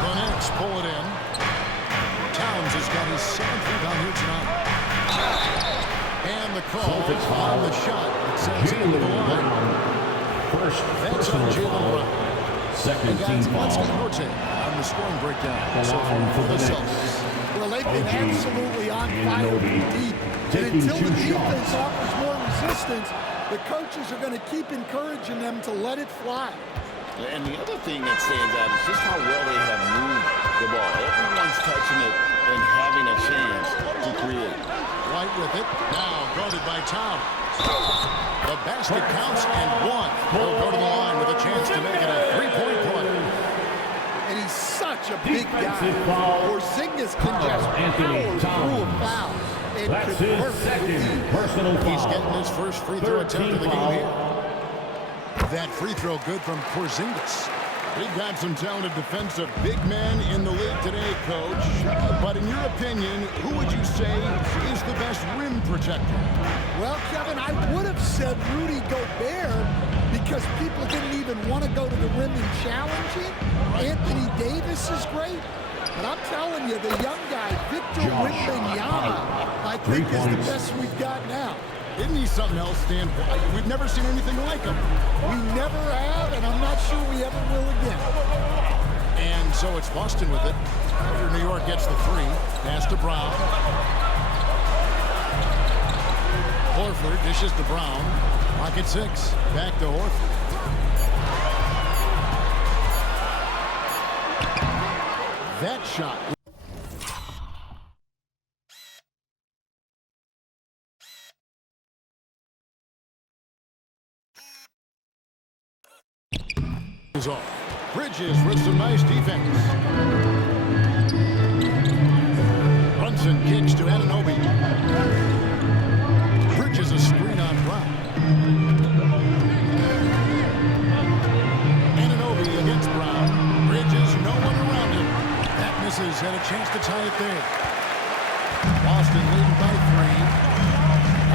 The Nets pull it in. Towns has got his 7th rebound here tonight. And the call on the shot that sends him to the line. That's on Jaylen Brown. Second team foul. On the scoring breakdown. So for the Celtics. Well, they've been absolutely on fire from deep. And until the defense offers more resistance, the coaches are going to keep encouraging them to let it fly. And the other thing that stands out is just how well they have moved the ball. Everyone's touching it and having a chance to create. White with it. Now guarded by Towns. The basket counts and one. He'll go to the line with a chance to make it a three-point play. And he's such a big guy. Porzingis can just power through a foul. That's his second personal foul. He's getting his first free throw attempt of the game here. That free throw good from Porzingis. We've got some talented defensive big men in the league today, Coach. But in your opinion, who would you say is the best rim protector? Well, Kevin, I would have said Rudy Gobert because people didn't even want to go to the rim and challenge it. Anthony Davis is great. But I'm telling you, the young guy, Victor Wembanyama, I think is the best we've got now. Isn't he something else, Stan? We've never seen anything like him. We never have, and I'm not sure we ever will again. And so it's Boston with it. After New York gets the three. Pass to Brown. Horford dishes to Brown. Pocket 6. Back to Horford. That shot. Is off. Bridges with some nice defense. Brunson kicks to Anunoby. Bridges a screen on Brown. Anunoby against Brown. Bridges, no one around him. That misses, had a chance to tie it there. Boston leading by 3.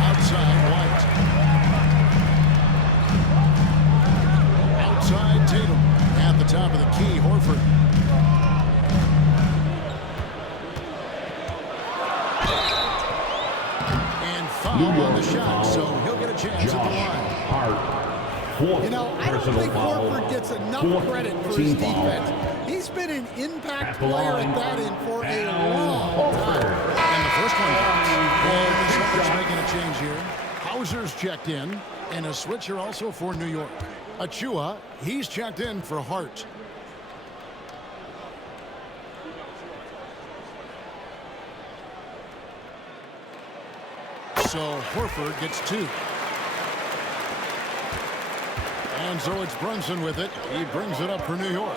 Outside, White. Outside, Tatum. At the top of the key, Horford. And foul on the shot, so he'll get a chance at the line. You know, I don't think Horford gets enough credit for his defense. He's been an impact player at that end for a long time. And the first one well, the Celtics making a change here. Hauser's checked in, and a switcher also for New York. Achua, he's checked in for Hart. So Horford gets 2. And so it's Brunson with it. He brings it up for New York.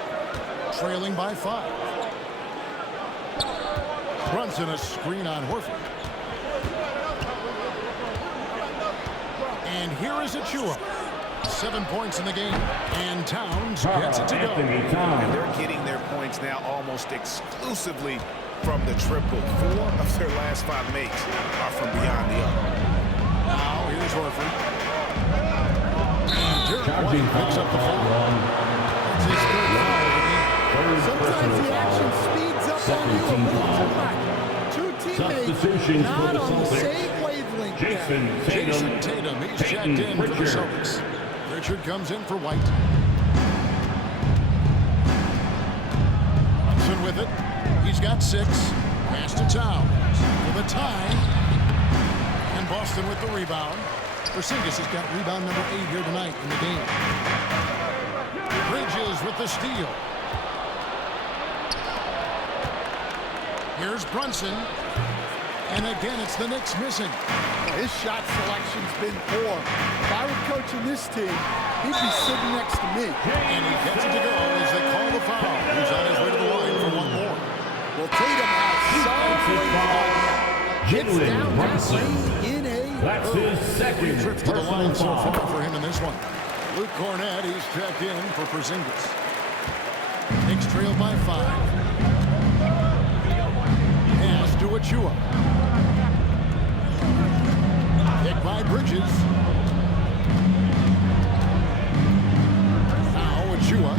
Trailing by 5. Brunson a screen on Horford. And here is Achua. 7 points in the game. And Towns gets it to go. And they're getting their points now almost exclusively from the triple. 4 of their last 5 makes are from beyond the arc. Now here's Horford. And White picks up the foul. It's his 3rd foul of the game. Sometimes the action speeds up on you a little too much. Two teammates not on the same wavelength. Jason Tatum, he's checked in for the Celtics. Richard comes in for White. Brunson with it. He's got 6. Pass to Towns for the tie. And Boston with the rebound. Porzingis has got rebound number 8 here tonight in the game. Bridges with the steal. Here's Brunson. And again, it's the Knicks missing. His shot selection's been poor. If I were coaching this team, he'd be sitting next to me. And he gets it to go as they call the foul. He's on his way to the line for one more. Well, Tatum has gets down that lane in a That's his second trips to the personal line so foul. far for him in this one. Luke Cornett, he's checked in for Porzingis. Knicks trail by 5. Pass to Achua. Hit by Bridges. Now Achua.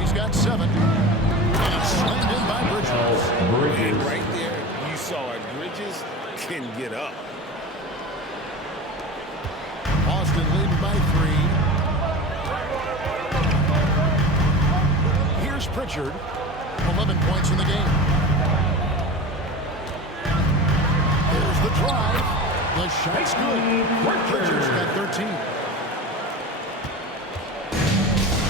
He's got 7. And it's slammed in by Bridges. And right there, you saw it. Bridges can get up. Boston leading by 3. Here's Pritchard. 11 points in the game. There's the drive. The shot's good. Pritchard's got 13.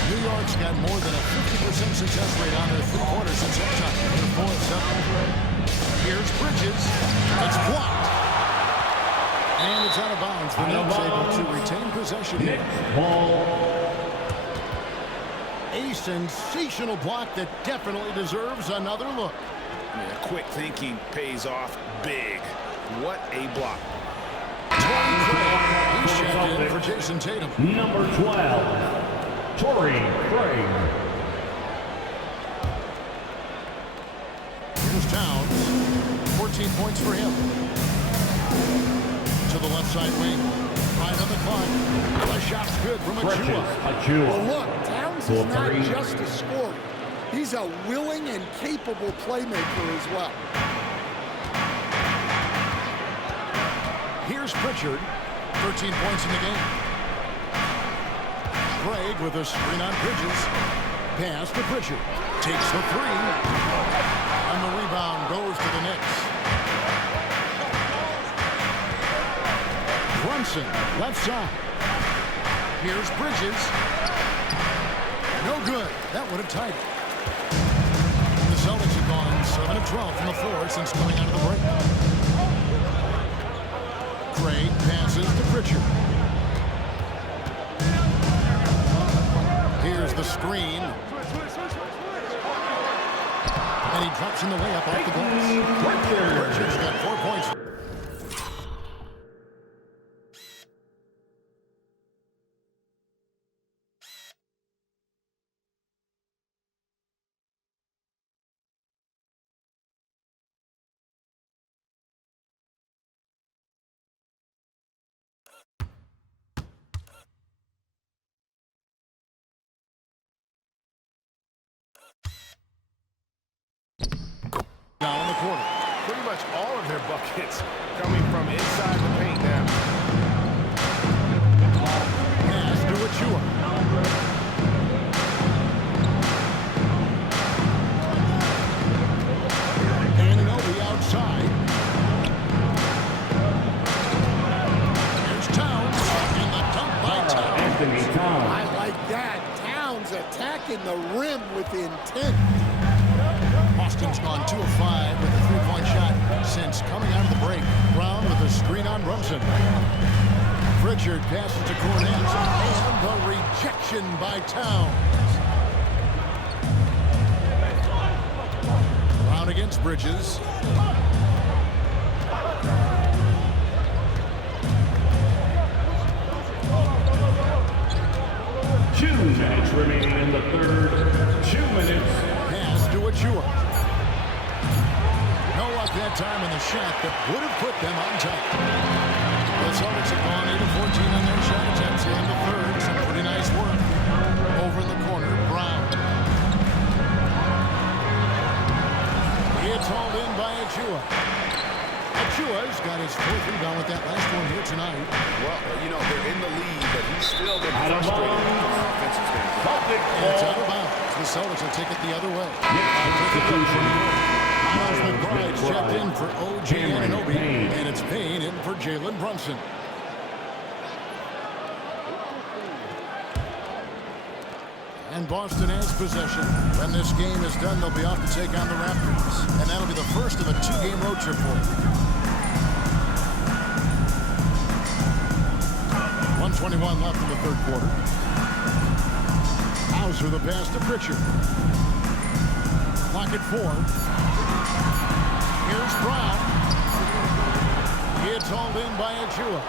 New York's got more than a 50% success rate on their three-pointers since halftime. They're 4-7. Here's Bridges. It's blocked. And it's out of bounds. The Knicks able to retain possession here. A sensational block that definitely deserves another look. Yeah, quick thinking pays off big. What a block. He's checked in for Jason Tatum. Number 12, Torrey Craig. Here's Towns. 14 points for him. To the left side wing. 5 on the clock. The shot's good from Achua. Well, look, Towns is not just a scorer. He's a willing and capable playmaker as well. Here's Pritchard. 13 points in the game. Craig with a screen on Bridges. Pass to Pritchard. Takes the 3. And the rebound goes to the Knicks. Brunson, left side. Here's Bridges. No good. That would have tied it. The Celtics have gone 7 of 12 from the floor since coming out of the break. Craig passes to Pritchard. Here's the screen. And he drops in the layup off the glass. Pritchard's got 4 points. Down the corner. Pretty much all of their buckets coming from inside the paint now. Pass to Achua. Anunoby outside. Here's Towns. And the dunk by Towns. Anthony Towns. I like that. Towns attacking the rim with intent. Boston's gone 2 of 5 with a 3-point shot since coming out of the break. Brown with a screen on Brunson. Pritchard passes to Cornett. And the rejection by Towns. Brown against Bridges. Two minutes remaining in the third. 2 minutes. Pass to Achua. No luck that time in the shot that would have put them on top. The Celtics have gone 8 of 14 on their shot attempts here in the third. Some pretty nice work. Over in the corner, Brown. It's hauled in by Achua. Achua's got his 4th rebound with that last one here tonight. Well, you know, they're in the lead, but he's still been frustrated from an offensive standpoint. And it's out of bounds. The Celtics will take it the other way. Miles McBride's checked in for OG Anunoby, and it's Payne in for Jalen Brunson. And Boston has possession. When this game is done, they'll be off to take on the Raptors. And that'll be the first of a 2-game road trip for them. 2:21 left in the third quarter. Hauser the pass to Pritchard. Clock at 4. Here's Brown. It's hauled in by Achua.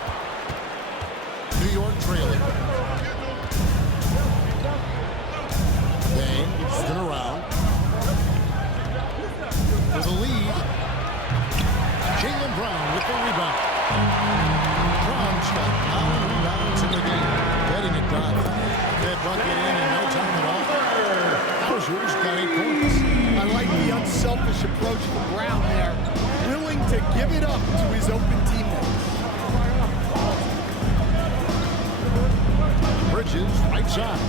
New York trailing. Bang, spin around. For the lead. Jaylen Brown with the rebound. Brown's got 9 rebounds in the game. Getting it done. That bucket in no time at all. Hauser's got 8 points. I like the unselfish approach from Brown there. Willing to give it up to his open teammates. Bridges, right side.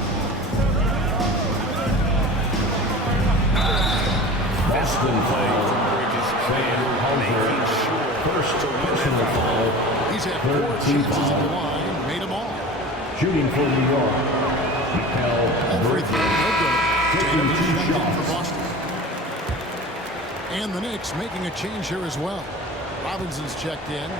Boston play. First personal foul. He's had 4 chances at the line, made them all. Shooting for New York. Everything no good. Taking 2 shots for Boston. And the Knicks making a change here as well. Robinson's checked in.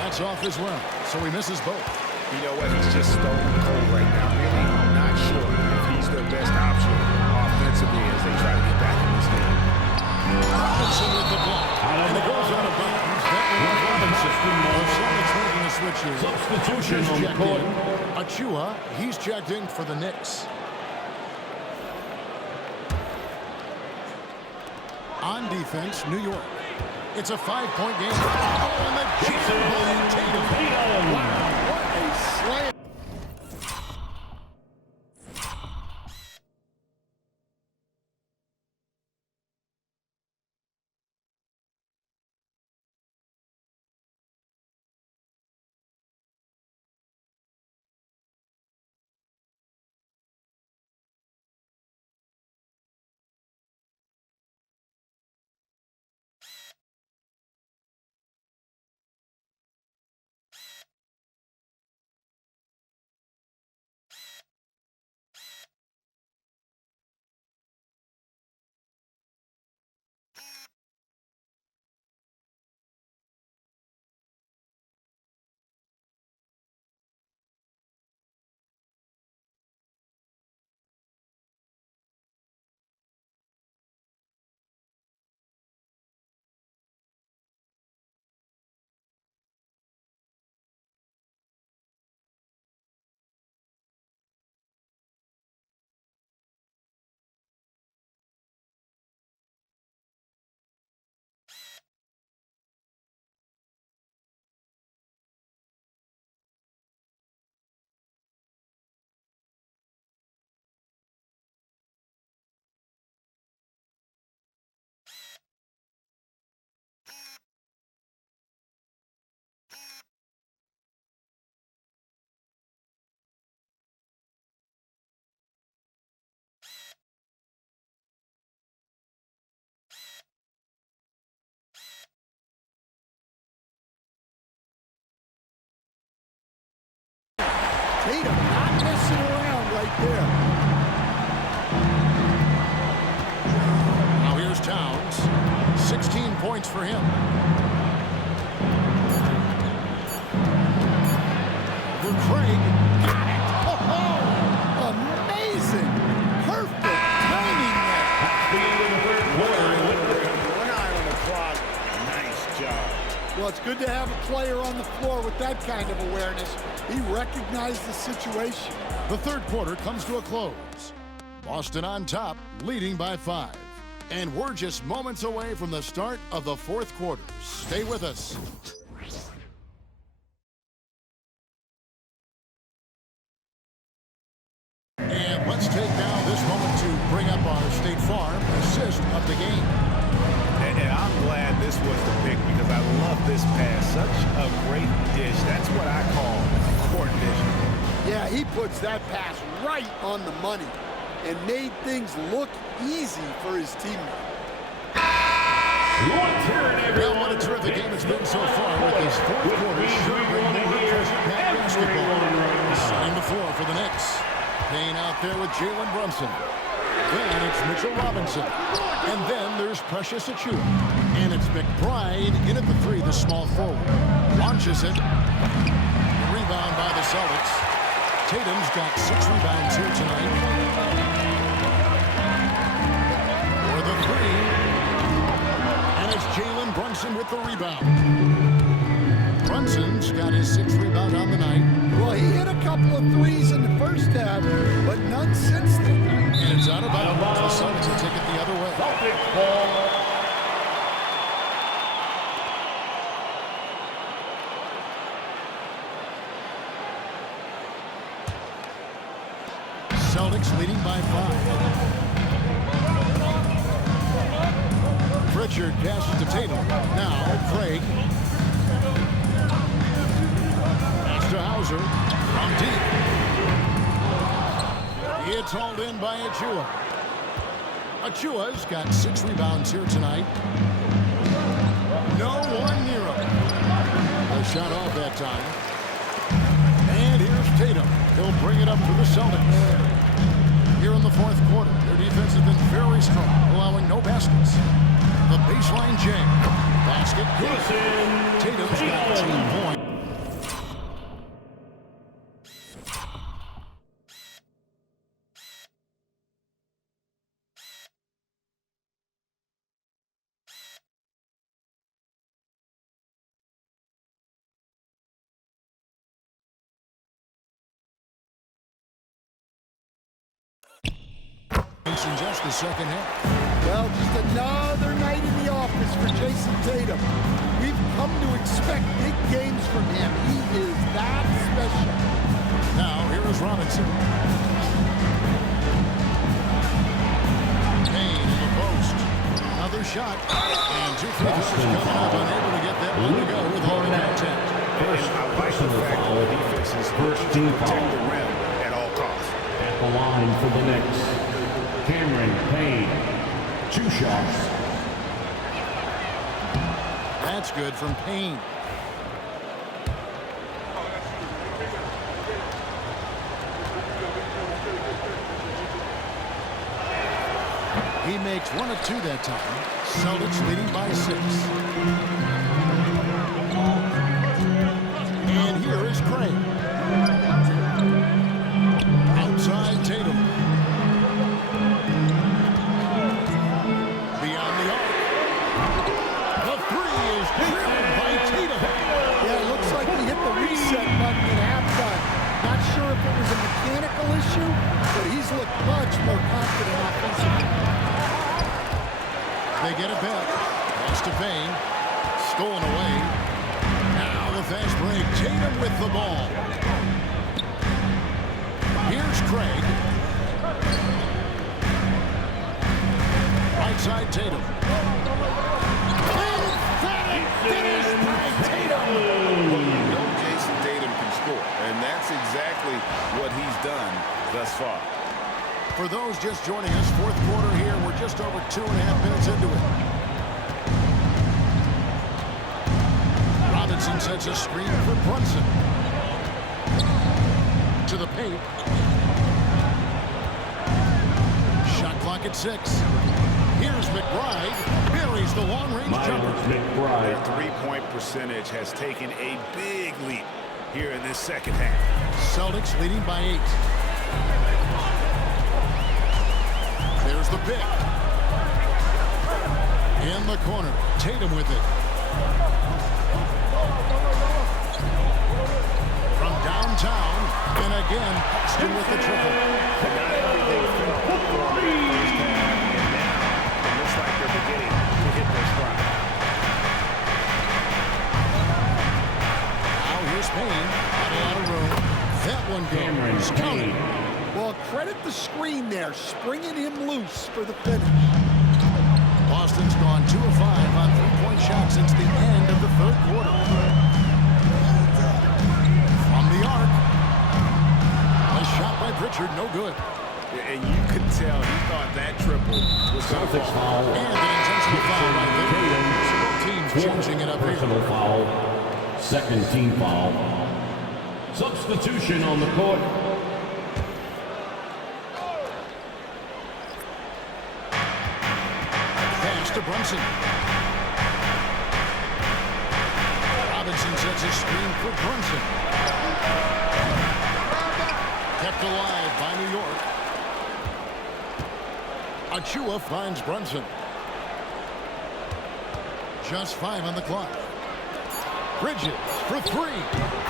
That's off as well, so he misses both. You know what? He's just stone cold right now. Really, I'm not sure if he's their best option offensively as they try to get back in this game. Robinson with the block. And it goes out of bounds. That was Robinson. Someone's making a switch here. Substitution on the court. Achua, he's checked in for the Knicks. On defense, New York. It's a 5-point game. Oh, and the Jason Tatum. Wow, what a slam. Tatum not messing around right there. Now here's Towns. 16 points for him. For Craig. Got it. Oh, amazing. Perfect timing there. One eye on the clock. Nice job. Well, it's good to have a player on the floor with that kind of awareness. He recognized the situation. The third quarter comes to a close. Boston on top, leading by 5. And we're just moments away from the start of the fourth quarter. Stay with us. And let's take now this moment to bring up our State Farm assist of the game. And I'm glad this was the pick because I love this pass. Such a great dish. That's what I call court vision. Yeah, he puts that pass right on the money and made things look easy for his teammate. Well, what a terrific game it's been so far with this fourth quarter. Sure bring more interest in basketball. Setting the floor for the Knicks. Payne out there with Jalen Brunson. Then it's Mitchell Robinson. And then there's Precious Achiuwa. And it's McBride in at the 3, the small forward. Launches it. Rebound by the Celtics. Tatum's got 6 rebounds here tonight. For the 3. And it's Jalen Brunson with the rebound. Brunson's got his 6th rebound on the night. Well, he hit a couple of threes in the first half, but none since then. And it's out of bounds. The Celtics will take it the other way. Celtics ball. Celtics leading by 5. Pritchard passes to Tatum. Now Craig. Pass to Hauser. From deep. It's hauled in by Achiuwa. Achiuwa's got 6 rebounds here tonight. No one near him. A shot off that time. And here's Tatum. He'll bring it up for the Celtics. Here in the 4th quarter, their defense has been very strong, allowing no baskets. The baseline jam. Basket good. Tatum's got 2 points. In just the second half. Well, just another night in the office for Jason Tatum. We've come to expect big games from him. He is that special. Now, here is Robinson. Payne in the post. Another shot. And 2 free throws coming up. Unable to get that one to go with all the contact. And I like the fact that the defense is first team protect the rim at all costs. At the line for the Knicks, Cameron Payne. 2 shots. That's good from Payne. He makes 1 of 2 that time. Celtics leading by 6. And here is Craig. Outside Tatum. Beyond the arc. The 3 is drilled by Tatum. Yeah, it looks like he hit the reset button at halftime. Not sure if it was a mechanical issue, but he's looked much more confident offensively. They get it back. Pass to Payne. Stolen away. Now the fast break. Tatum with the ball. Here's Craig. Right side Tatum. Emphatic finish by Tatum. Well, you know Jason Tatum can score, and that's exactly what he's done thus far. For those just joining us, 4th quarter here. We're just over 2.5 minutes into it. Robinson sets a screen for Brunson. To the paint. Shot clock at 6. Here's McBride. Buries the long-range jumper. Their 3-point percentage has taken a big leap here in this second half. Celtics leading by 8. There's the pick. In the corner. Tatum with it. From downtown. And again, Austin with the triple. But not everything fell for them in the first half. And now it looks like they're beginning to hit their stride. Now here's Payne. Not a lot of room. That one goes. Counted. Well, credit the screen there, springing him loose for the finish. Boston's gone 2 of 5 on 3-point shots since the end of the 3rd quarter. From the arc. A shot by Pritchard, no good. And you could tell he thought that triple was going to fall. And an intentional foul right there. Both teams changing it up here. Personal foul. 2nd team foul. Substitution on the court. Pass to Brunson. Robinson sets a screen for Brunson. Kept alive by New York. Achua finds Brunson. Just 5 on the clock. Bridges for 3.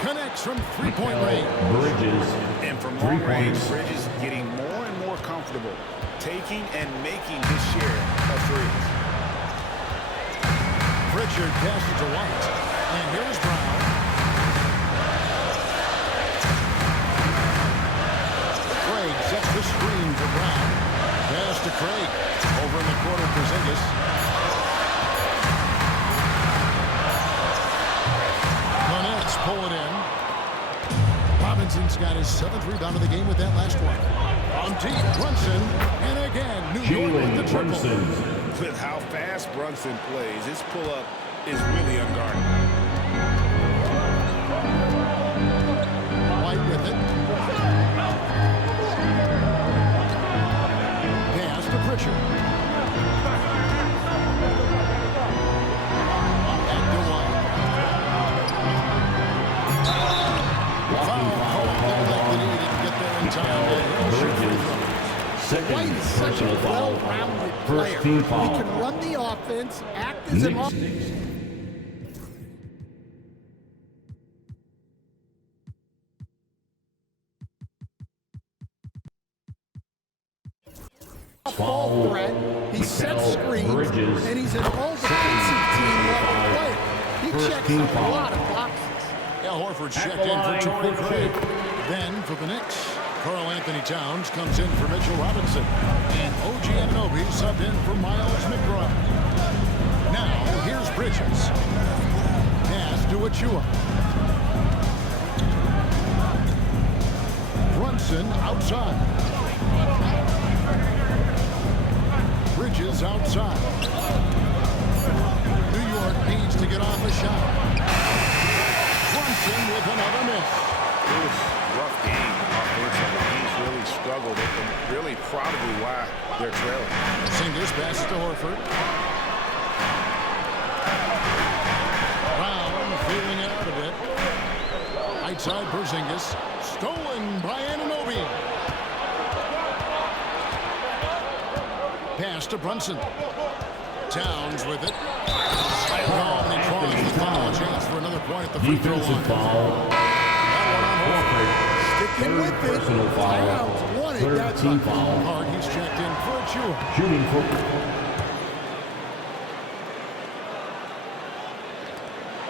Connects from three-point range. Bridges. And from 3 long range, points. Bridges getting more and more comfortable taking and making his share of threes. Pritchard passes to White. And here's Brown. Craig sets the screen for Brown. Pass to Craig. Over in the corner for Porzingis. Monet's pull it in. Robinson's got his 7th rebound of the game with that last one. On deep, Brunson. And again, New York with the triple. With how fast Brunson plays, his pull-up is really unguarded. White with it. Pass to Pritchard. Back to White. Foul call. They didn't get there in time. White is such a well-rounded player. He can run the offense, act as an offense. Ball threat. He sets screens, and he's an all-defensive team-level player. He checks a lot of boxes. Al Horford checked in for Torrey Craig. Then for the Knicks, Karl Anthony Towns comes in for Mitchell Robinson. And OG Anunoby subbed in for Miles McBride. Now, here's Bridges. Pass to Achua. Brunson outside. Bridges outside. New York needs to get off a shot. Brunson with another miss. Rough game offensively. He's really struggled and really probably why they're trailing. Porzingis passes to Horford. Brown feeling it out a bit. Right side Porzingis. Stolen by Anunoby. Pass to Brunson. Towns with it. And he draws the foul. Chance for another point at the free throw line. Sticking with it. Personal foul. Towns wanted that 13 foul. Hard, he's checked in for Achua. Shooting for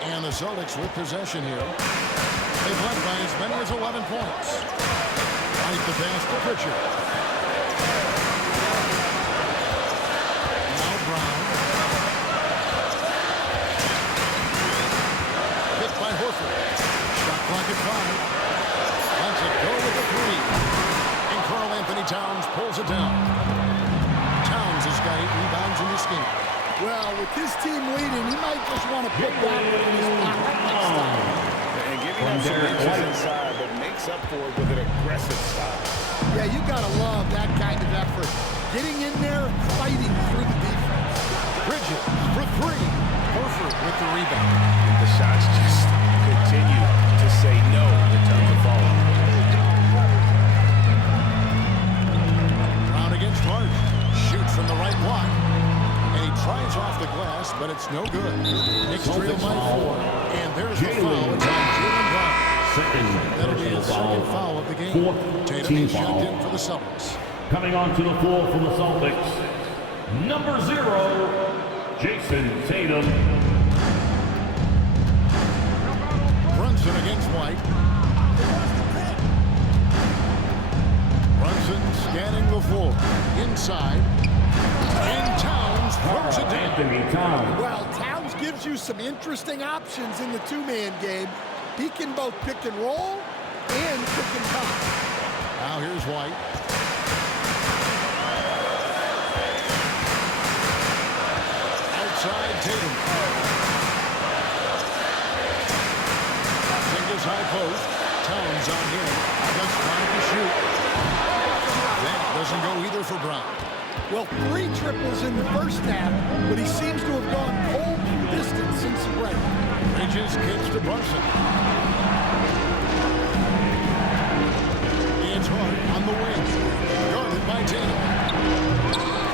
And the Celtics with possession here. They've led by as many as 11 points. Right the pass to Pritchard. Now Brown. Hit by Horford. Shot clock at 5. Lets it go with a 3. And Karl Anthony Towns pulls it down. Towns has got 8 rebounds in this game. Well, with his team leading, he might just want to put that one in his pocket next time. And giving up some inches inside, but makes up for it with an aggressive style. Yeah, you got to love that kind of effort. Getting in there and fighting through the defense. Bridges for 3. Horford with the rebound. The shots just continue to say no in terms of falling. Brown against Hart. Shoots from the right block. And he tries off the glass, but it's no good. Knicks trail by 4. And there's the foul. It's on Jaylen Brown. That'll be his second foul of the game. Tatum is checked in for the Celtics. coming onto the floor for the Celtics. Number 0, Jason Tatum. Brunson against White. Brunson scanning the floor. Inside. And Towns throws it down. Anthony Towns. Well, Towns gives you some interesting options in the two-man game. He can both pick and roll and pick and pop. Now here's White. Outside Tatum. Fingers high post. Towns on him. Just trying to shoot. That doesn't go either for Brown. Well, 3 triples in the first half, but he seems to have gone cold from distance since the break. Bridges kicks to Brunson. It's Hart on the wing. Guarded by Tatum.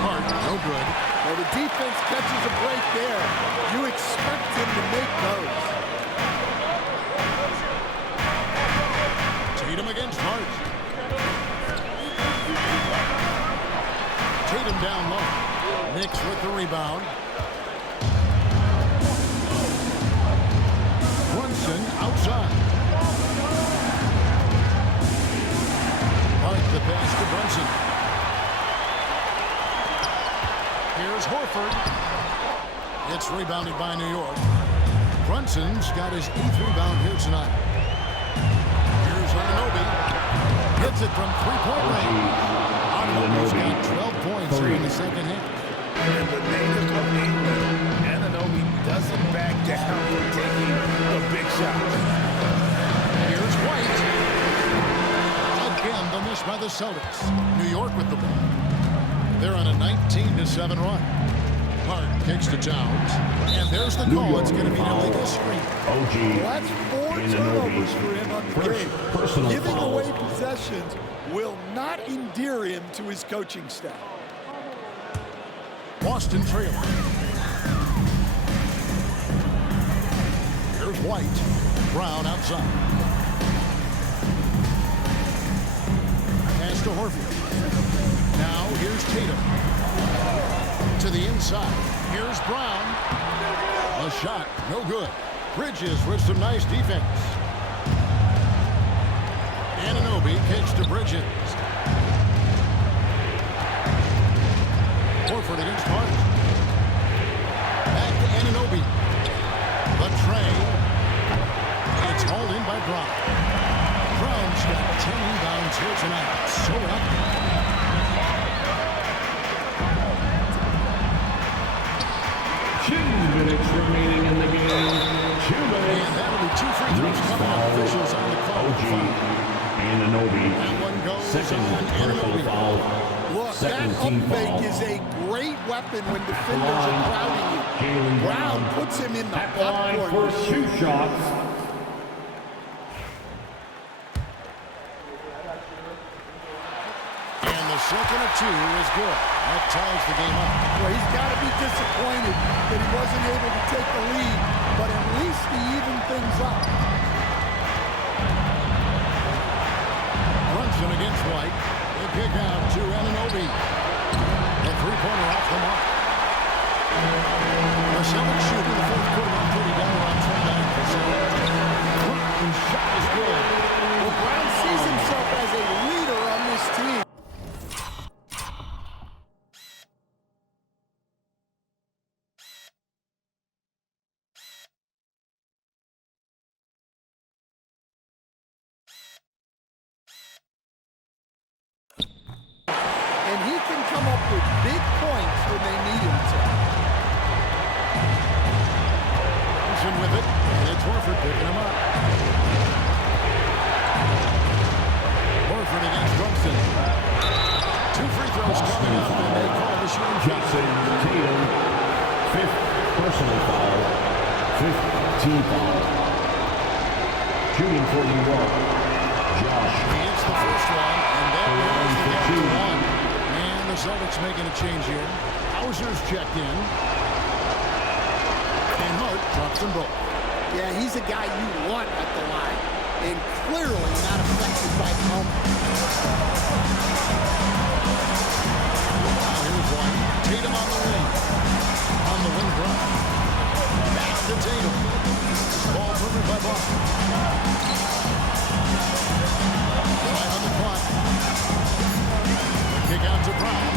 Hart, no good. Well, the defense catches a break there. You expect him to make those. Tatum against Hart. Tatum down low. Knicks with the rebound. Brunson outside. Hart the pass to Brunson. Here's Horford. It's rebounded by New York. Brunson's got his 8th rebound here tonight. Here's Anunoby. Hits it from three-point range. Anunoby's got 12 points in the second half. And the native of England, Anunoby doesn't back down from taking a big shot. Here's White. Again, the miss by the Celtics. New York with the ball. They're on a 19-7 run. Hart kicks to Towns. And there's the call. It's going to be an illegal screen. Well, that's 4 turnovers for him on the game. Giving away possessions will not endear him to his coaching staff. Boston trailer. Here's White. Brown outside. Pass to Horford. Now here's Tatum. To the inside. Here's Brown. A shot. No good. Bridges with some nice defense. Anunoby kicks to Bridges. Horford against Hart. Back to Anunoby. The tray. It's hauled in by Brown. Brown's got 10 rebounds here tonight. So up. 2 minutes remaining in the game. 2 minutes. And that'll be 2 free throws coming up. Officials on the call. Anunoby. That one goes Second on personal Anunoby. foul. Look, Second that team up foul. fake is a great weapon when defenders are crowding you. Jaylen Brown Brown puts him in the at the line for popcorn. 2 shots. And the second of 2 is good. That ties the game up. Well, he's got to be disappointed that he wasn't able to take the lead, but at least he evened things up. Brunson against White. They kick out to Anunoby. The three-pointer off the mark. The Celtics shoot in the fourth quarter on 30 down around 29%. Brunton's shot is good. Well, Brown sees himself as a leader on this team. And he can come up with big points when they need him to. Brunson with it. And it's Horford picking him up. Horford against Brunson. 2 free throws coming up, and they call the shooting shot. Jason Tatum. 5th personal foul. 5th team foul. Shooting for New York. Josh. He hits the first one, and that brings the gap to 1. And the Celtics making a change here. Hauser's checked in. And Hart drops them both. Yeah, he's a guy you want at the line, and clearly not affected by the moment. Now here's one. Tatum on the wing. On the wing drive. Back to Tatum. Ball moved by Boston. 5 on the clock. Kick out to Brown.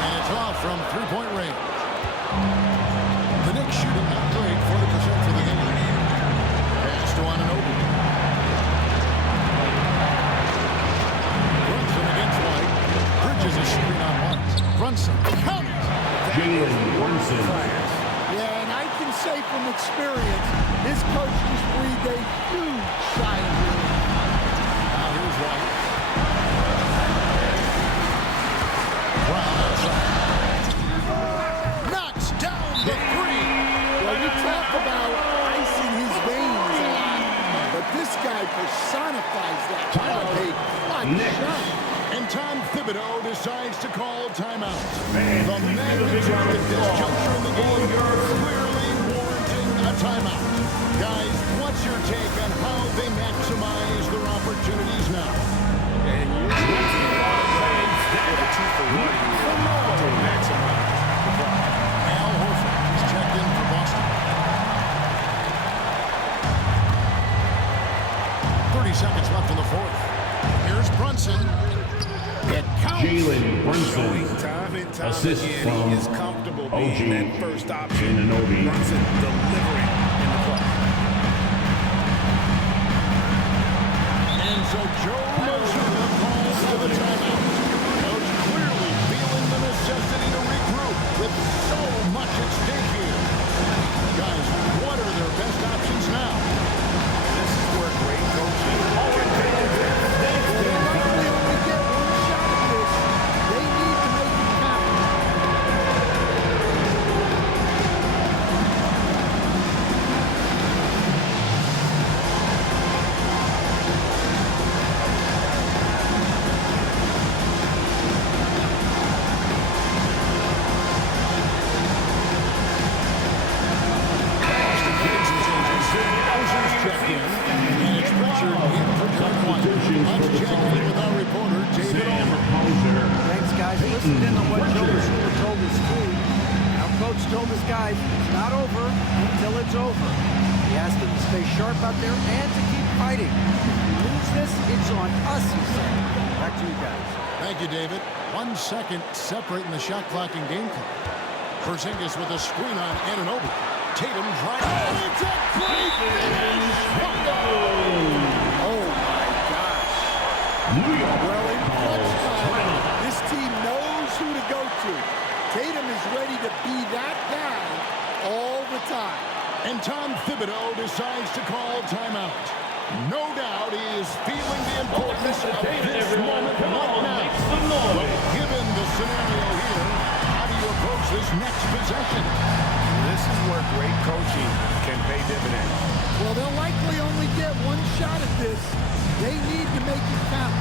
And it's off from three-point range. The Knicks shooting not great, 40% for the game. Pass to Anunoby. Brunson against White. Bridges is shooting on White. Brunson. Count it. Jalen Brunson. Yeah, and I can say from experience, his coach just breathed a huge sigh of relief. Now here's White. The magnitude at this juncture in the game clearly warranting a timeout. Guys, what's your take on how they maximize their opportunities now? And you with a 2-for-1 here to maximize the clock. Al Horford is checked in for Boston. 30 seconds left in the fourth. Here's Brunson. It counts. Jalen Brunson. Time and time Assist again, from he is comfortable OG being that first option. Anunoby. Brunson delivering in the clock. And so Joe Mazzulla calls for the timeout. Coach clearly feeling the necessity to regroup with so much at stake here. Guys, what are their best options now? This is where great coaching. They only get one shot at this. They need to make it count. Checked in, and it's Richard in for John White. Let's check in with our reporter, David Almer. Thanks, guys. Listen in on what Joe Mazzulla told his team. Now, Coach told his guys it's not over until it's over. He asked them to stay sharp out there and to keep fighting. If we lose this, it's on us, he said. Back to you guys. Thank you, David. 1 second separating the shot clock and game clock. Porzingis with a screen on Anunoby. Tatum driving. Oh, it's a great finish! Oh, my gosh. Well, in clutch time, this team knows who to go to. Tatum is ready to be that guy all the time. And Tom Thibodeau decides to call timeout. No doubt he is feeling the importance of this moment right now. But given the scenario here, how do you approach this next possession? This is where great coaching can pay dividends. Well, they'll likely only get one shot at this. They need to make it count.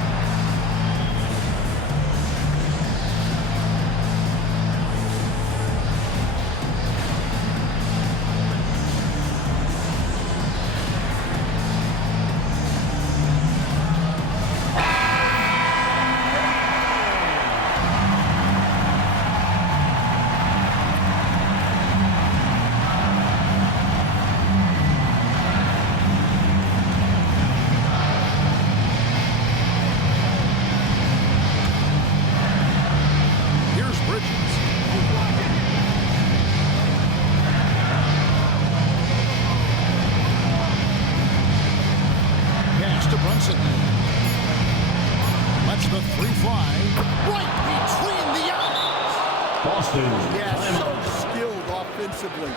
Here's Bridges. Pass to Brunson. Lets the three fly. Right between the eyes. Boston. Yeah, so skilled offensively.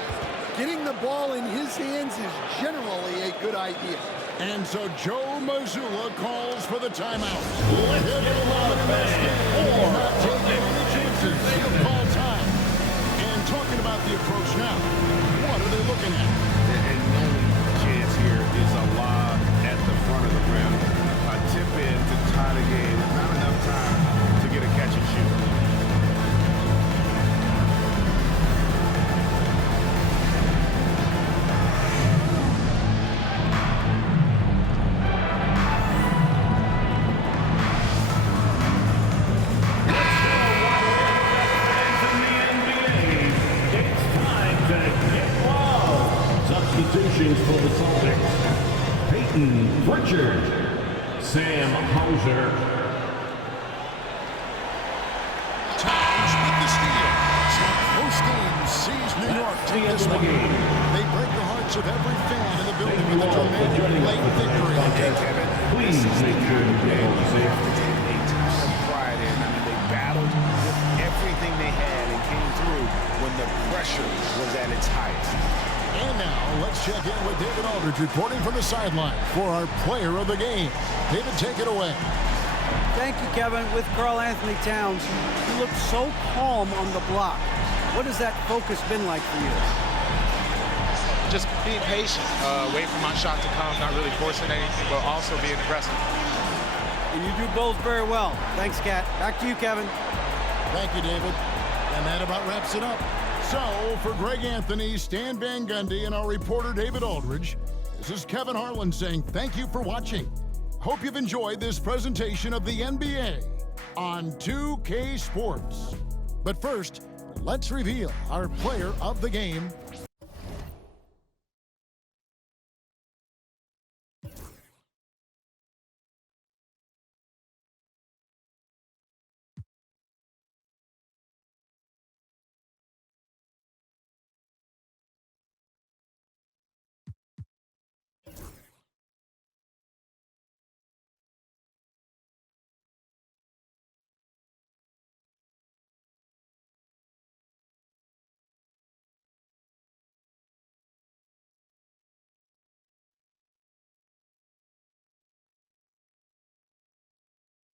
Getting the ball in his hands is generally a good idea. And so Joe Mazzulla calls for the timeout. Let's get a lot of fans. Not taking any chances. He'll call time. And talking about the approach now, what are they looking at? And the only chance here is a lob at the front of the rim. A tip in to tie the game. Not enough time to get a catch and shoot. Substitutions for the Celtics. Peyton Pritchard. Sam Hauser. Towns with the steal. So most games sees New York take this one. They break the hearts of every fan in the building with a dramatic late victory. Okay, Kevin. Please make sure you get home safe. They took some pride in. I mean, they battled with everything they had and came through when the pressure was at its highest. And now, let's check in with David Aldridge reporting from the sideline for our player of the game. David, take it away. Thank you, Kevin. With Karl Anthony Towns, he looked so calm on the block. What has that focus been like for you? Just being patient, wait for my shot to come, not really forcing anything, but also being aggressive. And you do both very well. Thanks, Kat. Back to you, Kevin. Thank you, David. And that about wraps it up. So, for Greg Anthony, Stan Van Gundy, and our reporter David Aldridge, this is Kevin Harlan saying thank you for watching. Hope you've enjoyed this presentation of the NBA on 2K Sports. But first, let's reveal our player of the game